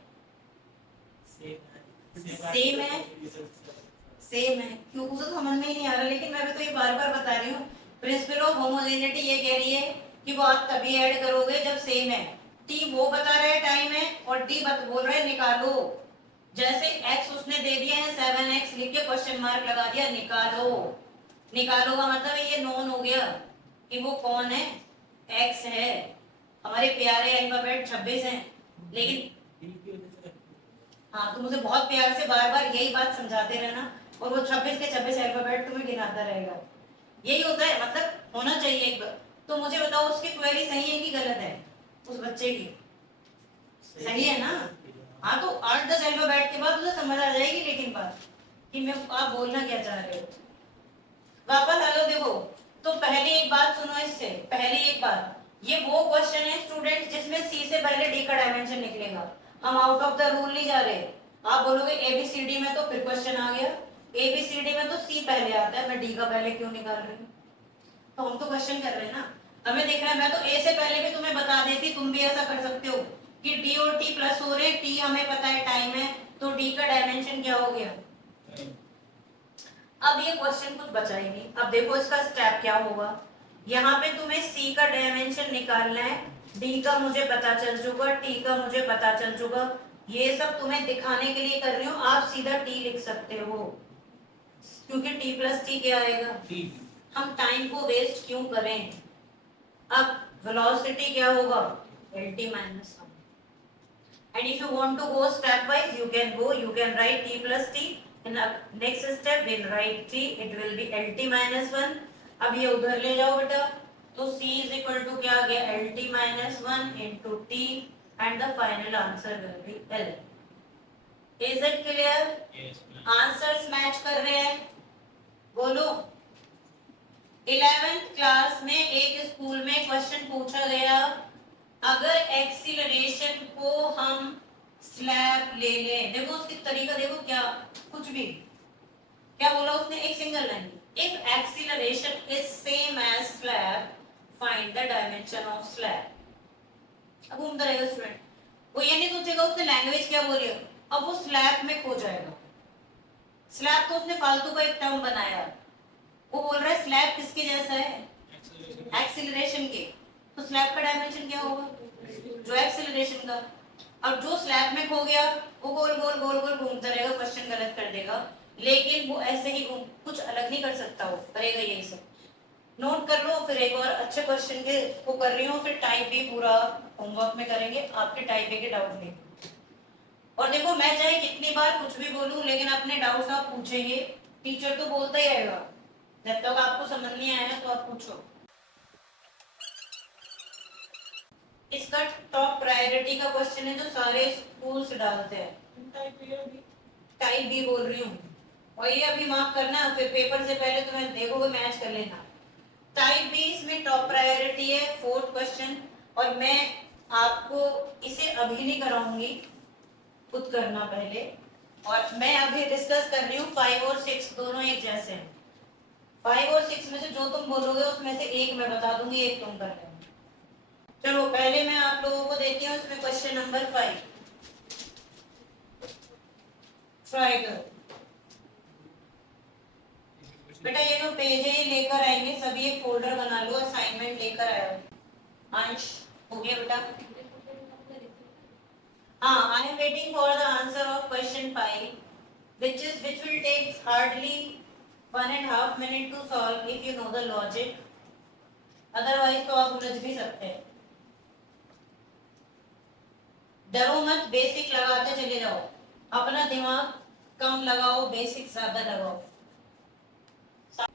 सेम है क्यों? उसे तो समझ में ही नहीं आ रहा, लेकिन मैं भी तो ये बार बार बता रही हूँ। प्रिंसिपल ऑफ होमोजेनिटी ये कह रही है कि वो आप तभी ऐड करोगे जब सेम है। टी वो बता रहा है टाइम है, और डी बोल रहा है निकालो। जैसे x उसने दे दिया है 7x लिख के क्वेश्चन मार्क लगा दिया, निकालो का मतलब ये नोन हो गया कि वो कौन है, x है। हमारे प्यारे अल्फाबेट 26 हैं, लेकिन डी की वजह से रखती है। हाँ तुम उसे बहुत प्यार से बार बार यही बात समझाते रहना और वो 26 के 26 अल्फाबेट तुम्हें गिनाता रहेगा। यही होता है, मतलब होना चाहिए एक बार। तो मुझे बताओ उसकी क्वेरी सही है कि गलत है उस बच्चे की? सही है ना? हाँ तो 8-10 अल्फाबेट के बाद उसे समझ आ जाएगी, लेकिन बात कि मैं आप बोलना क्या चाह रहे हो। वापस आ जाओ, देखो तो पहली एक बात सुनो, इससे पहली एक बात, ये वो क्वेश्चन है स्टूडेंट जिसमें सी से पहले डी का डायमेंशन निकलेगा। हम आउट ऑफ द रूल नहीं जा रहे। आप बोलोगे एबीसीडी में, तो फिर क्वेश्चन आ गया एबीसीडी में तो सी पहले आता है, मैं डी का पहले क्यों निकाल रही हूँ? तो हम तो क्वेश्चन कर रहे हैं ना, हमें देखना है। मैं तो ए से पहले भी तुम्हें बता देती, तुम भी ऐसा कर सकते हो कि डी और टी प्लस हो रहे, टी हमें पता है टाइम है, तो डी का डायमेंशन क्या हो गया। अब ये क्वेश्चन कुछ बचा ही नहीं। अब देखो इसका स्टेप क्या होगा। यहाँ पे तुम्हें सी का डायमेंशन निकालना है, डी का मुझे पता चल चुका, टी का मुझे पता चल चुका। ये सब तुम्हें दिखाने के लिए कर रही हूँ, आप सीधा टी लिख सकते हो क्योंकि टी प्लस टी क्या आएगा। हम टाइम को वेस्ट क्यों करें। अब वेलोसिटी क्या होगा, lt minus 1. And if you want to go stepwise, you can go. You can write t plus t. In the next step, we'll write t. It will be lt minus 1. अब ये उधर ले जाओ बेटा, तो c is equal to क्या आ गया, lt minus 1 into t, and the final answer will be l. Is it clear? Yes. Answers match कर रहे हैं, बोलो। 11th क्लास में एक स्कूल में क्वेश्चन पूछा गया, अगर एक्सीलरेशन को हम स्लैब ले लें। देखो उसकी तरीका देखो, क्या कुछ भी क्या बोला उसने, एक single line, if acceleration is same as slab find the dimension of slab. अब घूमता रहेगा स्टूडेंट, वो ये नहीं सोचेगा उसने लैंग्वेज क्या बोली है, अब वो स्लैब में खो जाएगा। स्लैब तो उसने फालतू का एक टर्म बनाया, वो बोल रहा है स्लैब किसके जैसा है, एक्सीलरेशन के, तो स्लैब का डायमेंशन क्या होगा, जो एक्सीलरेशन का। अब जो स्लैब में खो गया वो गोल गोल गोल गोल घूमता रहेगा, क्वेश्चन गलत कर देगा, लेकिन वो ऐसे ही कुछ अलग नहीं कर सकता, वो करेगा यही सब। नोट कर लो, फिर एक और अच्छे क्वेश्चन के को कर रही हूँ, फिर टाइप बी पूरा होमवर्क में करेंगे, आपके टाइप बी के डाउट नहीं। और देखो मैं चाहे कितनी बार कुछ भी बोलूं, लेकिन अपने डाउट्स आप पूछेंगे, टीचर तो बोलता ही रहेगा, जब तक आपको समझ नहीं आया तो आप पूछो। इसका टॉप प्रायोरिटी का क्वेश्चन है जो सारे स्कूल से डालते हैं, टाइप बी बोल रही हूँ, और ये अभी मार्क करना, फिर पेपर से पहले तुम्हें देखोगे मैच कर लेना। टाइप बी इसमें टॉप प्रायोरिटी है, 4th क्वेश्चन, और मैं आपको इसे अभी नहीं कराऊंगी, खुद करना पहले। और मैं अभी डिस्कस कर रही हूँ 5 और 6 दोनों एक जैसे हैं। 5 और 6 में से जो तुम बोलोगे उसमें से एक मैं बता दूंगी, एक तुम कर लेना। चलो पहले मैं आप लोगों को देती हूँ इसमें क्वेश्चन नंबर 5, ट्राई करो बेटा। ये जो पेज है ये लेकर आएंगे सभी, एक फोल्डर बना लो, असाइनमेंट लेकर आया अंश, हो गया बेटा। हाँ, I am waiting for the answer of question 5 which will take hardly 1.5 minute to solve if you know the logic, otherwise तो आप उलझ भी सकते हैं। डरो मत, बेसिक लगाते चले जाओ, अपना दिमाग कम लगाओ, बेसिक ज्यादा लगाओ।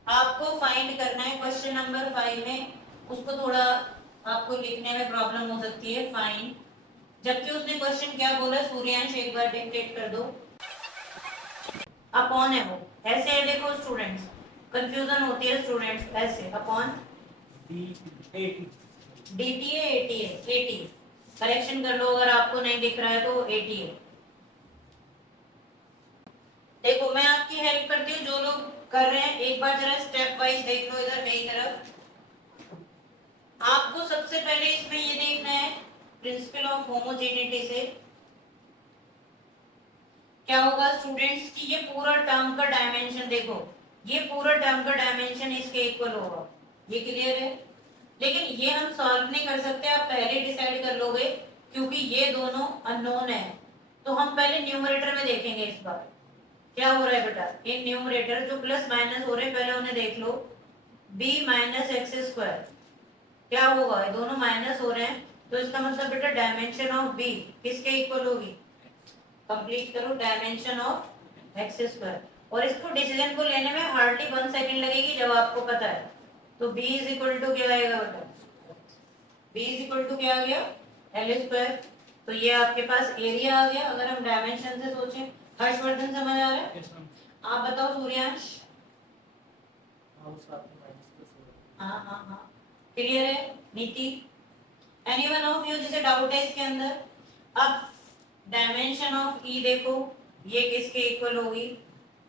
आपको फाइंड करना है क्वेश्चन नंबर 5 में, उसको थोड़ा आपको लिखने में प्रॉब्लम हो सकती है, फाइंड। जबकि उसने क्वेश्चन क्या बोला, सूर्यांश एक बार डिक्टेट कर दो। अपॉन है वो, ऐसे है देखो स्टूडेंट्स, कंफ्यूजन होती है स्टूडेंट्स, ऐसे अपॉन dt है 80 है, 80 करेक्शन कर लो अगर आपको नहीं दिख रहा है तो 80 है। देखो मैं आपकी हेल्प करती हूँ, जो लोग कर रहे हैं एक बार जरा स्टेप वाइज देख लो इधर मेरी तरफ। आपको सबसे पहले इसमें ये देखना है प्रिंसिपल ऑफ होमोजेनिटी से क्या होगा स्टूडेंट्स की, ये पूरा टर्म का डायमेंशन देखो, ये पूरा टर्म का डायमेंशन इसके इक्वल होगा, ये क्लियर है। लेकिन ये हम सॉल्व नहीं कर सकते, आप पहले डिसाइड कर लोगे क्योंकि ये दोनों अननोन है। तो हम पहले न्यूमरेटर में देखेंगे इस बार क्या हो रहा है बेटा। इन न्यूमरेटर जो प्लस माइनस हो रहे हैं पहले उन्हें देख लो, b माइनस एक्स स्क्वायर क्या होगा, ये दोनों माइनस हो रहे हैं तो इसका मतलब बेटा डायमेंशन ऑफ बी किसके इक्वल होगी? कंप्लीट करो, डायमेंशन ऑफ एक्स स्क्वायर। और इसको डिसीजन को लेने में हार्डली 1 सेकंड लगेगी जब आपको पता है। तो b इज इक्वल टू क्या आएगा बेटा? b इज इक्वल टू क्या आ गया? L square. तो ये आपके पास एरिया आ गया अगर हम डायमेंशन से सोचें। हर्षवर्धन समझ आ रहा है? Yes ma'am. आप बताओ सूर्यांश। हाँ उस बात में माइनस प्लस होगा। हाँ हाँ हाँ क्लियर है। नीति, एनीवन ऑफ यू जिसे डाउट है इसके अंदर? अब डायमेंशन ऑफ ई देखो, ये किसके इक्वल होगी?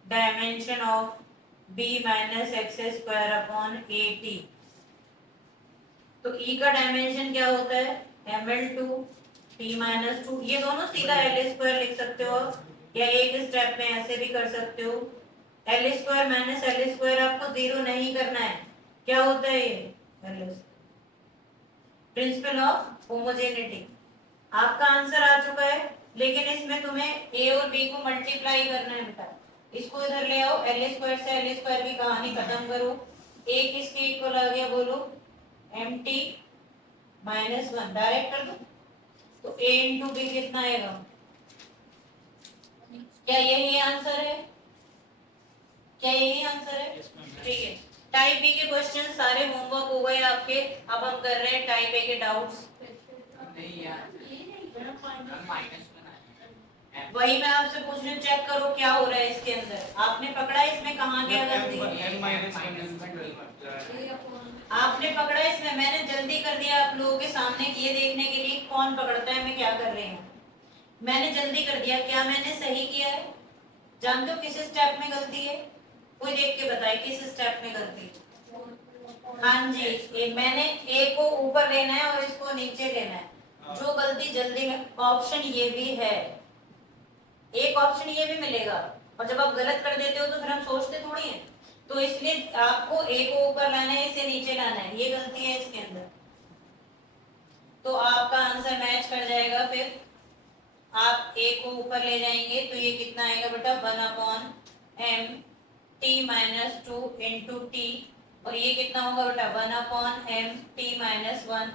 Dimension of b minus x square upon A T. तो ई का डायमेंशन क्या होता है? ml2 t minus 2। ये दोनों सीधा एल स्क्वायर लिख सकते हो या एक स्टेप में ऐसे भी कर सकते हो। L square minus L square आपको जीरो नहीं करना है। क्या होता है ये? Principal of homogeneity. आपका आंसर आ चुका है, लेकिन इसमें तुम्हें a और b को मल्टीप्लाई करना है बेटा। इसको इधर ले आओ, एल स्क्वायर से एल स्क्वायर की कहानी खत्म करो। a किसके इक्वल आ गया बोलो? mt माइनस 1 डायरेक्ट कर दो। तो a इंटू बी कितना आएगा? क्या यही आंसर है? क्या यही आंसर है? Yes ma'am. ठीक है। टाइप बी के क्वेश्चन सारे होमवर्क हो गए आपके। अब हम कर रहे हैं टाइप ए के डाउट्स। नहीं यार माइनस बनाया वही मैं आपसे पूछ रही हूँ, चेक करो क्या हो रहा है इसके अंदर। आपने पकड़ा इसमें कहाँ क्या गलती है? m minus आपने पकड़ा इसमें, मैंने जल्दी कर दिया आप लोगों के सामने ये देखने के लिए कौन पकड़ता है मैं क्या कर रही हूँ। मैंने जल्दी कर दिया, क्या मैंने सही किया है? जानते हो किस स्टेप में गलती है? कोई देख के बताए किस स्टेप में गलती है। हाँ जी, मैंने ए को ऊपर लेना है और इसको नीचे लेना है। जो गलती जल्दी में, ऑप्शन ये भी है, एक ऑप्शन ये भी मिलेगा। और जब आप गलत कर देते हो तो फिर हम सोचते थोड़ी हैं। तो इसलिए आपको ए को ऊपर लाना है, इसे नीचे लाना है, ये गलती है इसके अंदर। तो आपका आंसर मैच कर जाएगा। फिर आप ए को ऊपर ले जाएंगे तो ये कितना आएगा बेटा? 1/m t minus 2 into T. और ये कितना होगा बेटा? 1/m t minus 1।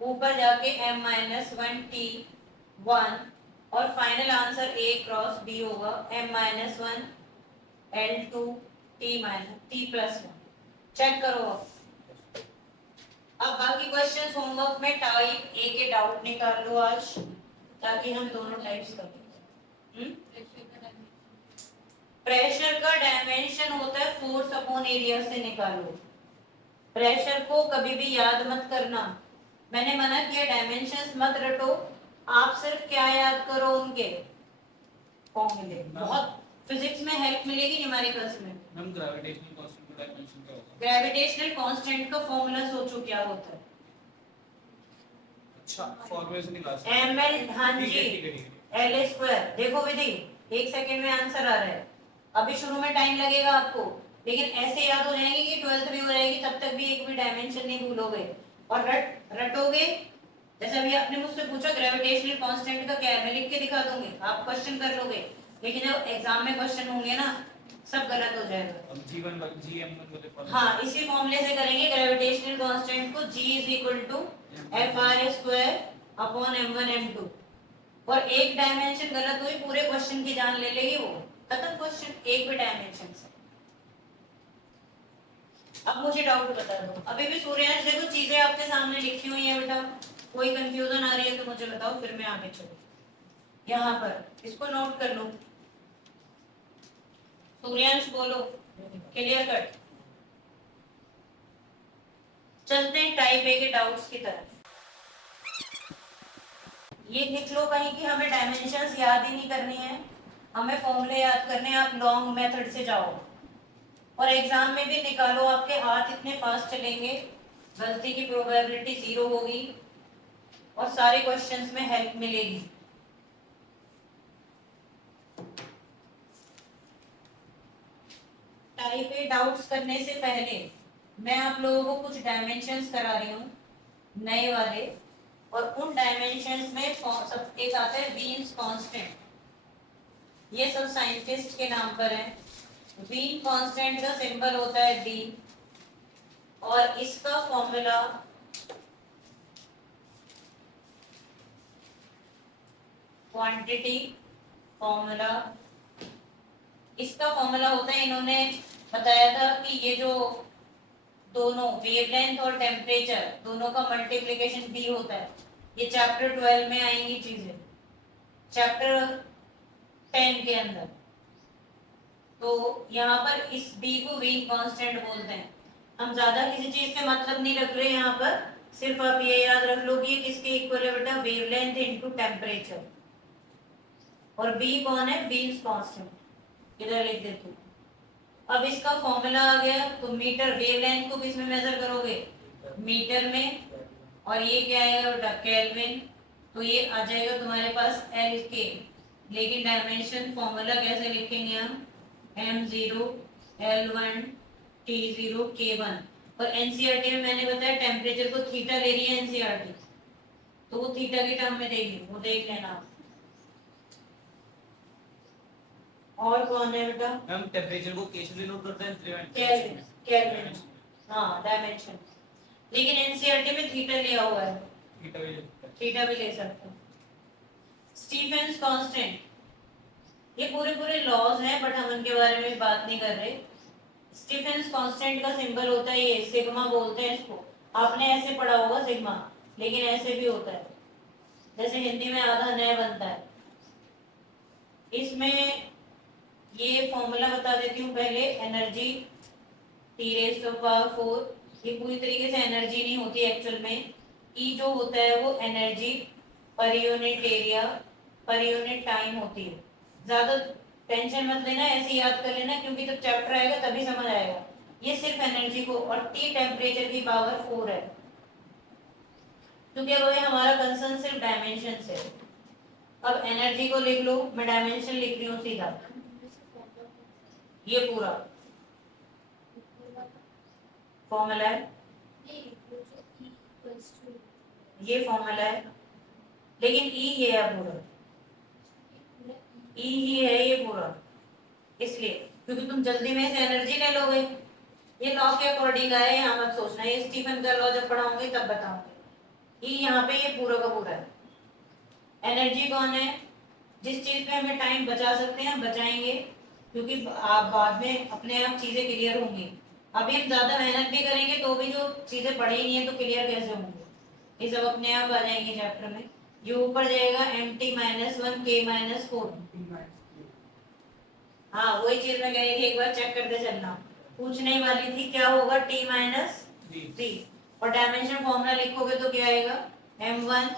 ऊपर जाके m माइनस 1 t 1। और final answer a cross b होगा m minus 1 l2 t minus t plus 1। Check करो। अब बाकी क्वेश्चंस होमवर्क में टाइप ए के डाउट निकाल लो आज, ताकि हम दोनों टाइप्स कर लें। प्रेशर का डायमेंशन होता है फोर्स अपॉन एरिया से निकालो। प्रेशर को कभी भी याद मत करना, मैंने मना किया डायमेंशंस मत रटो। आप सिर्फ क्या याद करो? उनके फॉर्मूले। बहुत फिजिक्स में हेल्प मिलेगी न्यूमेरिकल्स में। मैम ग्रेविटेशनल कांस्टेंट का डायमेंशन क्या होगा? ग्रेविटेशनल कांस्टेंट का फॉर्मूला सोचो क्या होता है? अच्छा फॉर्मूले से निकाल सकते हैं। ml, हाँ ठीक जी, है ठीक है ठीक है। L square. देखो विधि, 1 सेकंड में आंसर आ रहा है। अभी शुरू में टाइम लगेगा आपको, लेकिन ऐसे याद हो जाएंगे कि 12th भी हो जाएगी, तब तक भी एक भी डायमेंशन नहीं भूलोगे। और रटोगे। जैसे अभी आपने मुझसे पूछा ग्रेविटेशनल कांस्टेंट का क्या है, मैं लिख के दिखा दूंगी, आप क्वेश्चन कर लोगे। लेकिन जब एग्जाम में क्वेश्चन होंगे ना, सब गलत हो जाएगा। अब g1 gm1 वाले फॉर्मूले। हाँ, इसी फॉर्मूले से करेंगे ग्रेविटेशनल कांस्टेंट को। g is equal to fr square upon m1 m2। और एक डायमेंशन गलत हुई, पूरे क्वेश्चन की जान ले लेगी वो। खत्म क्वेश्चन, एक भी डायमेंशन से। अब मुझे डाउट बता दो। अभी भी सूर्यांश देखो चीजें आपके सामने लिखी हुई है बेटा, कोई कंफ्यूजन आ रही है तो मुझे बताओ, फिर मैं आगे चलूं। यहाँ पर इसको नोट कर लो। सूर्यांश बोलो, क्लियर कट। चलते हैं टाइप ए के डाउट्स की तरफ। ये लिख लो कहीं कि हमें डायमेंशंस याद ही नहीं करनी है, हमें फॉर्मूले याद करने हैं। आप लॉन्ग मेथड से जाओ और एग्जाम में भी निकालो, आपके हाथ इतने फास्ट चलेंगे, गलती की प्रोबेबिलिटी 0 होगी और सारे क्वेश्चंस में हेल्प मिलेगी। टाइप ए डाउट्स करने से पहले मैं आप लोगों को कुछ डायमेंशंस करा रही हूँ नए वाले। और उन डायमेंशंस में सब एक आता है वीन्स कांस्टेंट, ये सब साइंटिस्ट के नाम पर है। वीन कांस्टेंट का सिंबल होता है डी और इसका फॉर्मूला क्वांटिटी फॉर्मूला, इसका फॉर्मूला होता है, इन्होंने बताया था कि ये जो दोनों वेवलेंथ और टेम्परेचर दोनों का मल्टीप्लिकेशन बी होता है। ये चैप्टर 12 में आएंगी चीजें, चैप्टर 10 के अंदर। तो यहाँ पर इस बी को वीन कांस्टेंट बोलते हैं। हम ज्यादा किसी चीज से मतलब नहीं रख रहे यहाँ पर, सिर्फ आप ये याद रख लो कि किसके इक्वल है बेटा, वेवलेंथ इनटू टेम्परेचर। और बी कौन है, वीन्स कांस्टेंट, इधर लिख देती हूँ। अब इसका फॉर्मूला आ गया, तो मीटर वेवलेंथ को किस में मेजर करोगे, मीटर में, और ये क्या आएगा बेटा, केल्विन। तो ये आ जाएगा तुम्हारे पास एल के, लेकिन डायमेंशन फॉर्मूला कैसे लिखेंगे हम, m0 l1 t0 k1। और एनसीईआरटी में मैंने बताया टेम्परेचर को थीटा ले रही है एनसीईआरटी, तो वो थीटा के टर्म में देगी, वो देख लेना। और कौन है बेटा, हम टेम्परेचर को के से डिनोट करते हैं, केल्विन, केल्विन, हाँ डायमेंशन, लेकिन एनसीईआरटी में थीटा लिया हुआ है, थीटा भी ले सकते हो। स्टीफेंस कांस्टेंट, ये पूरे पूरे लॉज हैं, बट हम उनके बारे में बात नहीं कर रहे। स्टीफेंस कांस्टेंट का सिंबल होता है ये, सिग्मा बोलते हैं इसको। आपने ऐसे पढ़ा होगा सिग्मा, लेकिन ऐसे भी होता है, जैसे हिंदी में आधा नया बनता है। इसमें ये फॉर्मूला बता देती हूँ पहले, एनर्जी T⁴, ये पूरी तरीके से एनर्जी नहीं होती एक्चुअल में। ई जो होता है वो energy per unit area per unit time होती है। ज्यादा टेंशन मत लेना, ऐसे याद कर लेना, क्योंकि जब चैप्टर आएगा तभी समझ आएगा। ये सिर्फ एनर्जी को, और टी टेम्परेचर की पावर 4 है, क्योंकि अब हमारा कंसर्न सिर्फ डायमेंशन से। अब एनर्जी को लिख लो, मैं डायमेंशन लिख रही हूँ सीधा, ये पूरा फॉर्मूला है, ये फॉर्मूला है, लेकिन ई ये है पूरा, ई ही है ये पूरा, इसलिए क्योंकि तुम जल्दी में से एनर्जी ले लोगे। ये लॉ के अकॉर्डिंग आए, यहाँ मत सोचना, ये स्टीफन का लॉ जब पढ़ाऊंगी तब बताऊंगी। ई यहाँ पे ये पूरा का पूरा है। एनर्जी कौन है, जिस चीज पे हमें टाइम बचा सकते हैं बचाएंगे, क्योंकि आप बाद में अपने आप चीजें क्लियर होंगी। अभी हम ज्यादा मेहनत भी करेंगे तो भी जो चीजें पढ़ी नहीं है तो क्लियर कैसे होंगे, ये सब अपने आप आ जाएंगे चैप्टर में। ये ऊपर जाएगा mt-1 k-4। हाँ वही चीज मैं कह रही थी, एक बार चेक करते चलना, पूछने वाली थी क्या होगा t-3, और डायमेंशन फॉर्मूला लिखोगे तो क्या आएगा, m1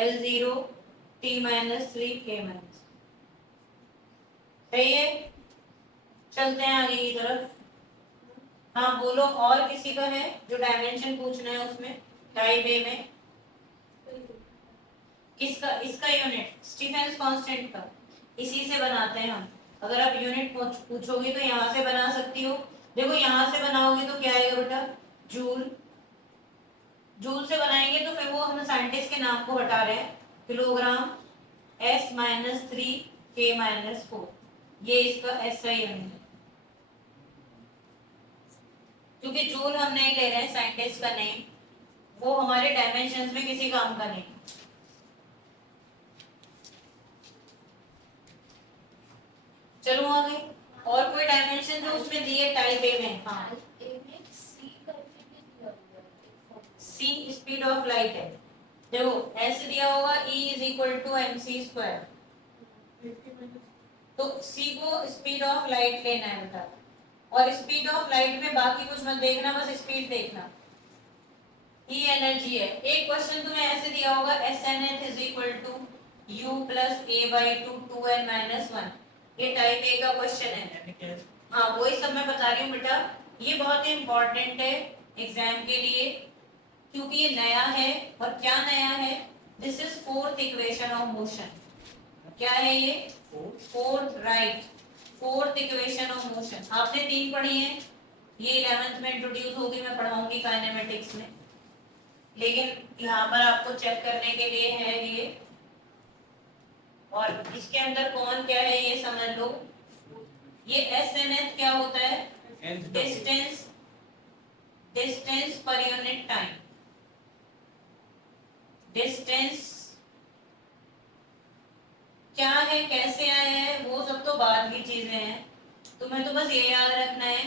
l0 t-3 k-। सही है, चलते हैं आगे की तरफ। हाँ बोलो, और किसी का है जो डायमेंशन पूछना है उसमें, टाइप ए में किसका, इसका यूनिट स्टीफेंस कांस्टेंट का, इसी से बनाते हैं हम। अगर आप यूनिट पूछोगे तो यहाँ से बना सकती हो। देखो यहाँ से बनाओगे तो क्या आएगा बेटा, जूल, जूल से बनाएंगे तो फिर वो हम साइंटिस्ट के नाम को हटा रहे हैं, किलोग्राम S-3 K-4, ये इसका SI यूनिट है, क्योंकि जूल हम नहीं ले रहे हैं साइंटिस्ट का नेम, वो हमारे डायमेंशंस में किसी काम का नहीं। चलो आगे, और कोई डायमेंशन जो उसमें दिए टाइप ए में, हाँ सी स्पीड ऑफ लाइट है, देखो ऐसे दिया होगा E = mc², तो सी को स्पीड ऑफ लाइट लेना है बेटा, और स्पीड ऑफ लाइट में बाकी कुछ मत देखना, बस स्पीड देखना। ई एनर्जी है। एक क्वेश्चन तुम्हें ऐसे दिया होगा SNF = U + A/2 2n-1, ये टाइप ए का क्वेश्चन है। हाँ वही सब मैं बता रही हूँ बेटा, ये बहुत ही इंपॉर्टेंट है एग्जाम के लिए, क्योंकि ये नया है। और क्या नया है, this is fourth equation of motion. क्या है ये, fourth, right, fourth equation of motion. आपने 3 पढ़ी है, ये 11th में इंट्रोड्यूस होगी, मैं पढ़ाऊंगी काइनेमेटिक्स में, लेकिन यहाँ पर आपको चेक करने के लिए है ये। और इसके अंदर कौन क्या है ये समझ लो। ये SNF क्या होता है, distance, distance per unit time, distance क्या है, कैसे आया है, वो सब तो बाद की चीजें हैं। तुम्हें तो बस ये याद रखना है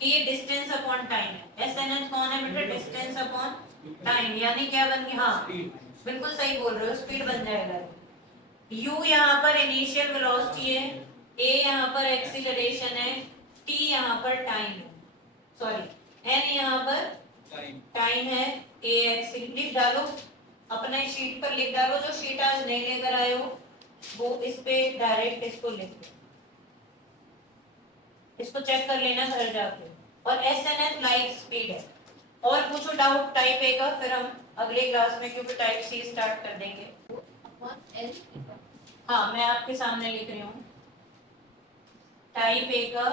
कि ये डिस्टेंस अपॉन टाइम है। एसएनएच कौन है बेटा, डिस्टेंस अपॉन टाइम, यानी क्या बन गया, हाँ बिल्कुल सही बोल रहे हो, स्पीड बन जाएगा। u यहाँ पर इनिशियल वेलोसिटी है, a यहाँ पर एक्सीलरेशन है, t यहाँ पर टाइम है, सॉरी n यहाँ पर टाइम है, a एक्सील लिख डालो, अपने शीट पर लिख डालो, जो शीट आज नहीं लेकर आए हो वो इस पे डायरेक्ट इसको लिख दो, इसको चेक कर लेना घर जाके। और S N H light speed है। और पूछो डाउट टाइप ए का, फिर हम अगले क्लास में क्योंकि टाइप सी स्टार्ट कर देंगे। हाँ मैं आपके सामने लिख रही हूँ टाइप ए का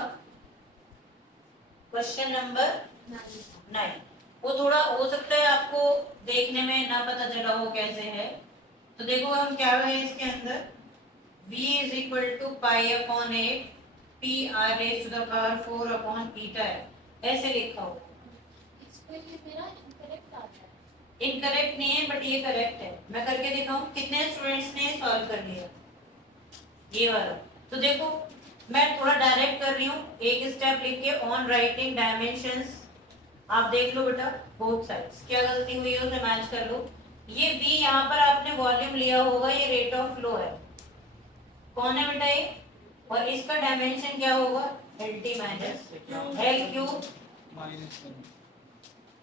क्वेश्चन नंबर 9। वो थोड़ा हो सकता है आपको देखने में ना पता चला हो कैसे है, तो देखो हम क्या है इसके अंदर, v is equal to pi upon 8 p r raised to the power 4 upon eta है, ऐसे लिखा हो। इनकरेक्ट नहीं है बट ये करेक्ट है, मैं करके दिखाऊं, कितने स्टूडेंट्स ने सॉल्व कर लिया ये वाला। तो देखो मैं थोड़ा डायरेक्ट कर रही हूँ, एक स्टेप लिख के ऑन राइटिंग डायमेंशंस, आप देख लो बेटा बोथ साइड्स, क्या गलती हुई है उसे मैच कर लो। ये v यहाँ पर आपने वॉल्यूम लिया होगा, ये रेट ऑफ फ्लो है, कौन है बेटा ये, और इसका डायमेंशन क्या होगा, L T minus L cube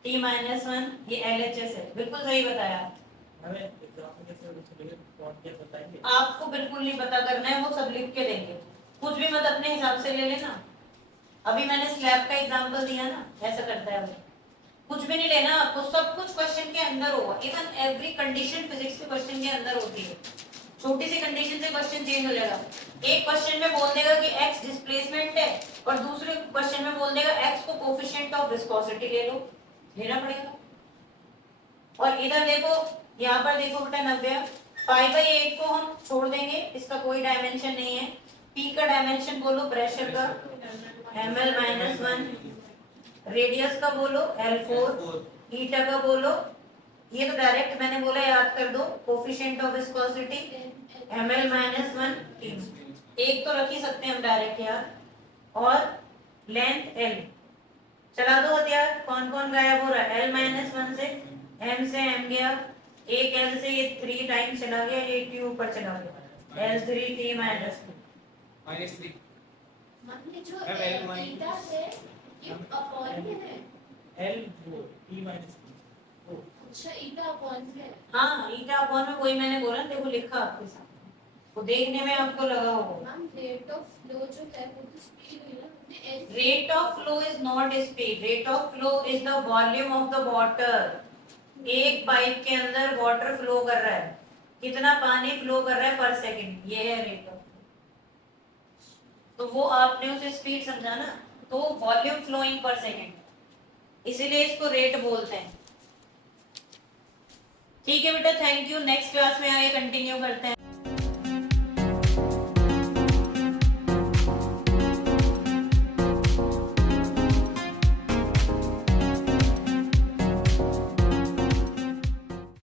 T minus 1, ये एल एच एस है, बिल्कुल सही बताया। हमें एग्जाम में कैसे चलेगा, कौन क्या बताएंगे? आपको बिल्कुल नहीं पता करना है, वो सब लिख के देंगे, कुछ भी मत अपने हिसाब से ले लेना। अभी मैंने स्लैब का एग्जांपल दिया ना, ऐसा करता है वो, कुछ भी नहीं लेना आपको, सब कुछ क्वेश्चन के अंदर होगा, इवन एवरी कंडीशन फिजिक्स के क्वेश्चन के अंदर होती है, छोटी सी कंडीशन से क्वेश्चन चेंज हो जाएगा। एक क्वेश्चन में बोल देगा कि x डिस्प्लेसमेंट है, और दूसरे क्वेश्चन में बोल देगा x को कोफिशिएंट ऑफ विस्कोसिटी ले लो, लेना पड़ेगा। और इधर देखो, यहाँ पर देखो बेटा 90, पाई बाई 8 को हम छोड़ देंगे, इसका कोई डायमेंशन नहीं है। p का डायमेंशन बोलो प्रेशर का ml माइनस 1, रेडियस का बोलो L4, ईटा का बोलो, ये तो डायरेक्ट मैंने बोला याद कर दो, coefficient of viscosity ml minus 1, एक तो रख ही सकते हैं हम डायरेक्ट यार, और लेंथ l, चला दो हथियार, कौन कौन गायब हो रहा है, l माइनस 1 से m से m गया, एक l से ये 3 टाइम चला गया, ये t ऊपर चला गया, l3 t माइनस 3 मतलब जो मैम, L माइनस थीटा है ये अपॉन में है। एल वो टी माइनस ओ अच्छा ईटा अपॉन है। हाँ ईटा अपॉन में, वही मैंने बोला, देखो लिखा आपके सामने, वो देखने में आपको लगा होगा। मैम रेट ऑफ फ्लो जो है वो तो स्पीड हुई ना, हमने L rate of flow is not speed, rate of flow is the volume of the water. एक पाइप के अंदर वाटर फ्लो कर रहा है, कितना पानी फ्लो कर रहा है पर सेकंड, ये है रेट ऑफ फ्लो। तो वो आपने उसे स्पीड समझा ना, तो वॉल्यूम फ्लोइंग पर सेकंड, इसीलिए इसको रेट बोलते हैं। ठीक है बेटा, थैंक यू, नेक्स्ट क्लास में आगे कंटिन्यू करते हैं।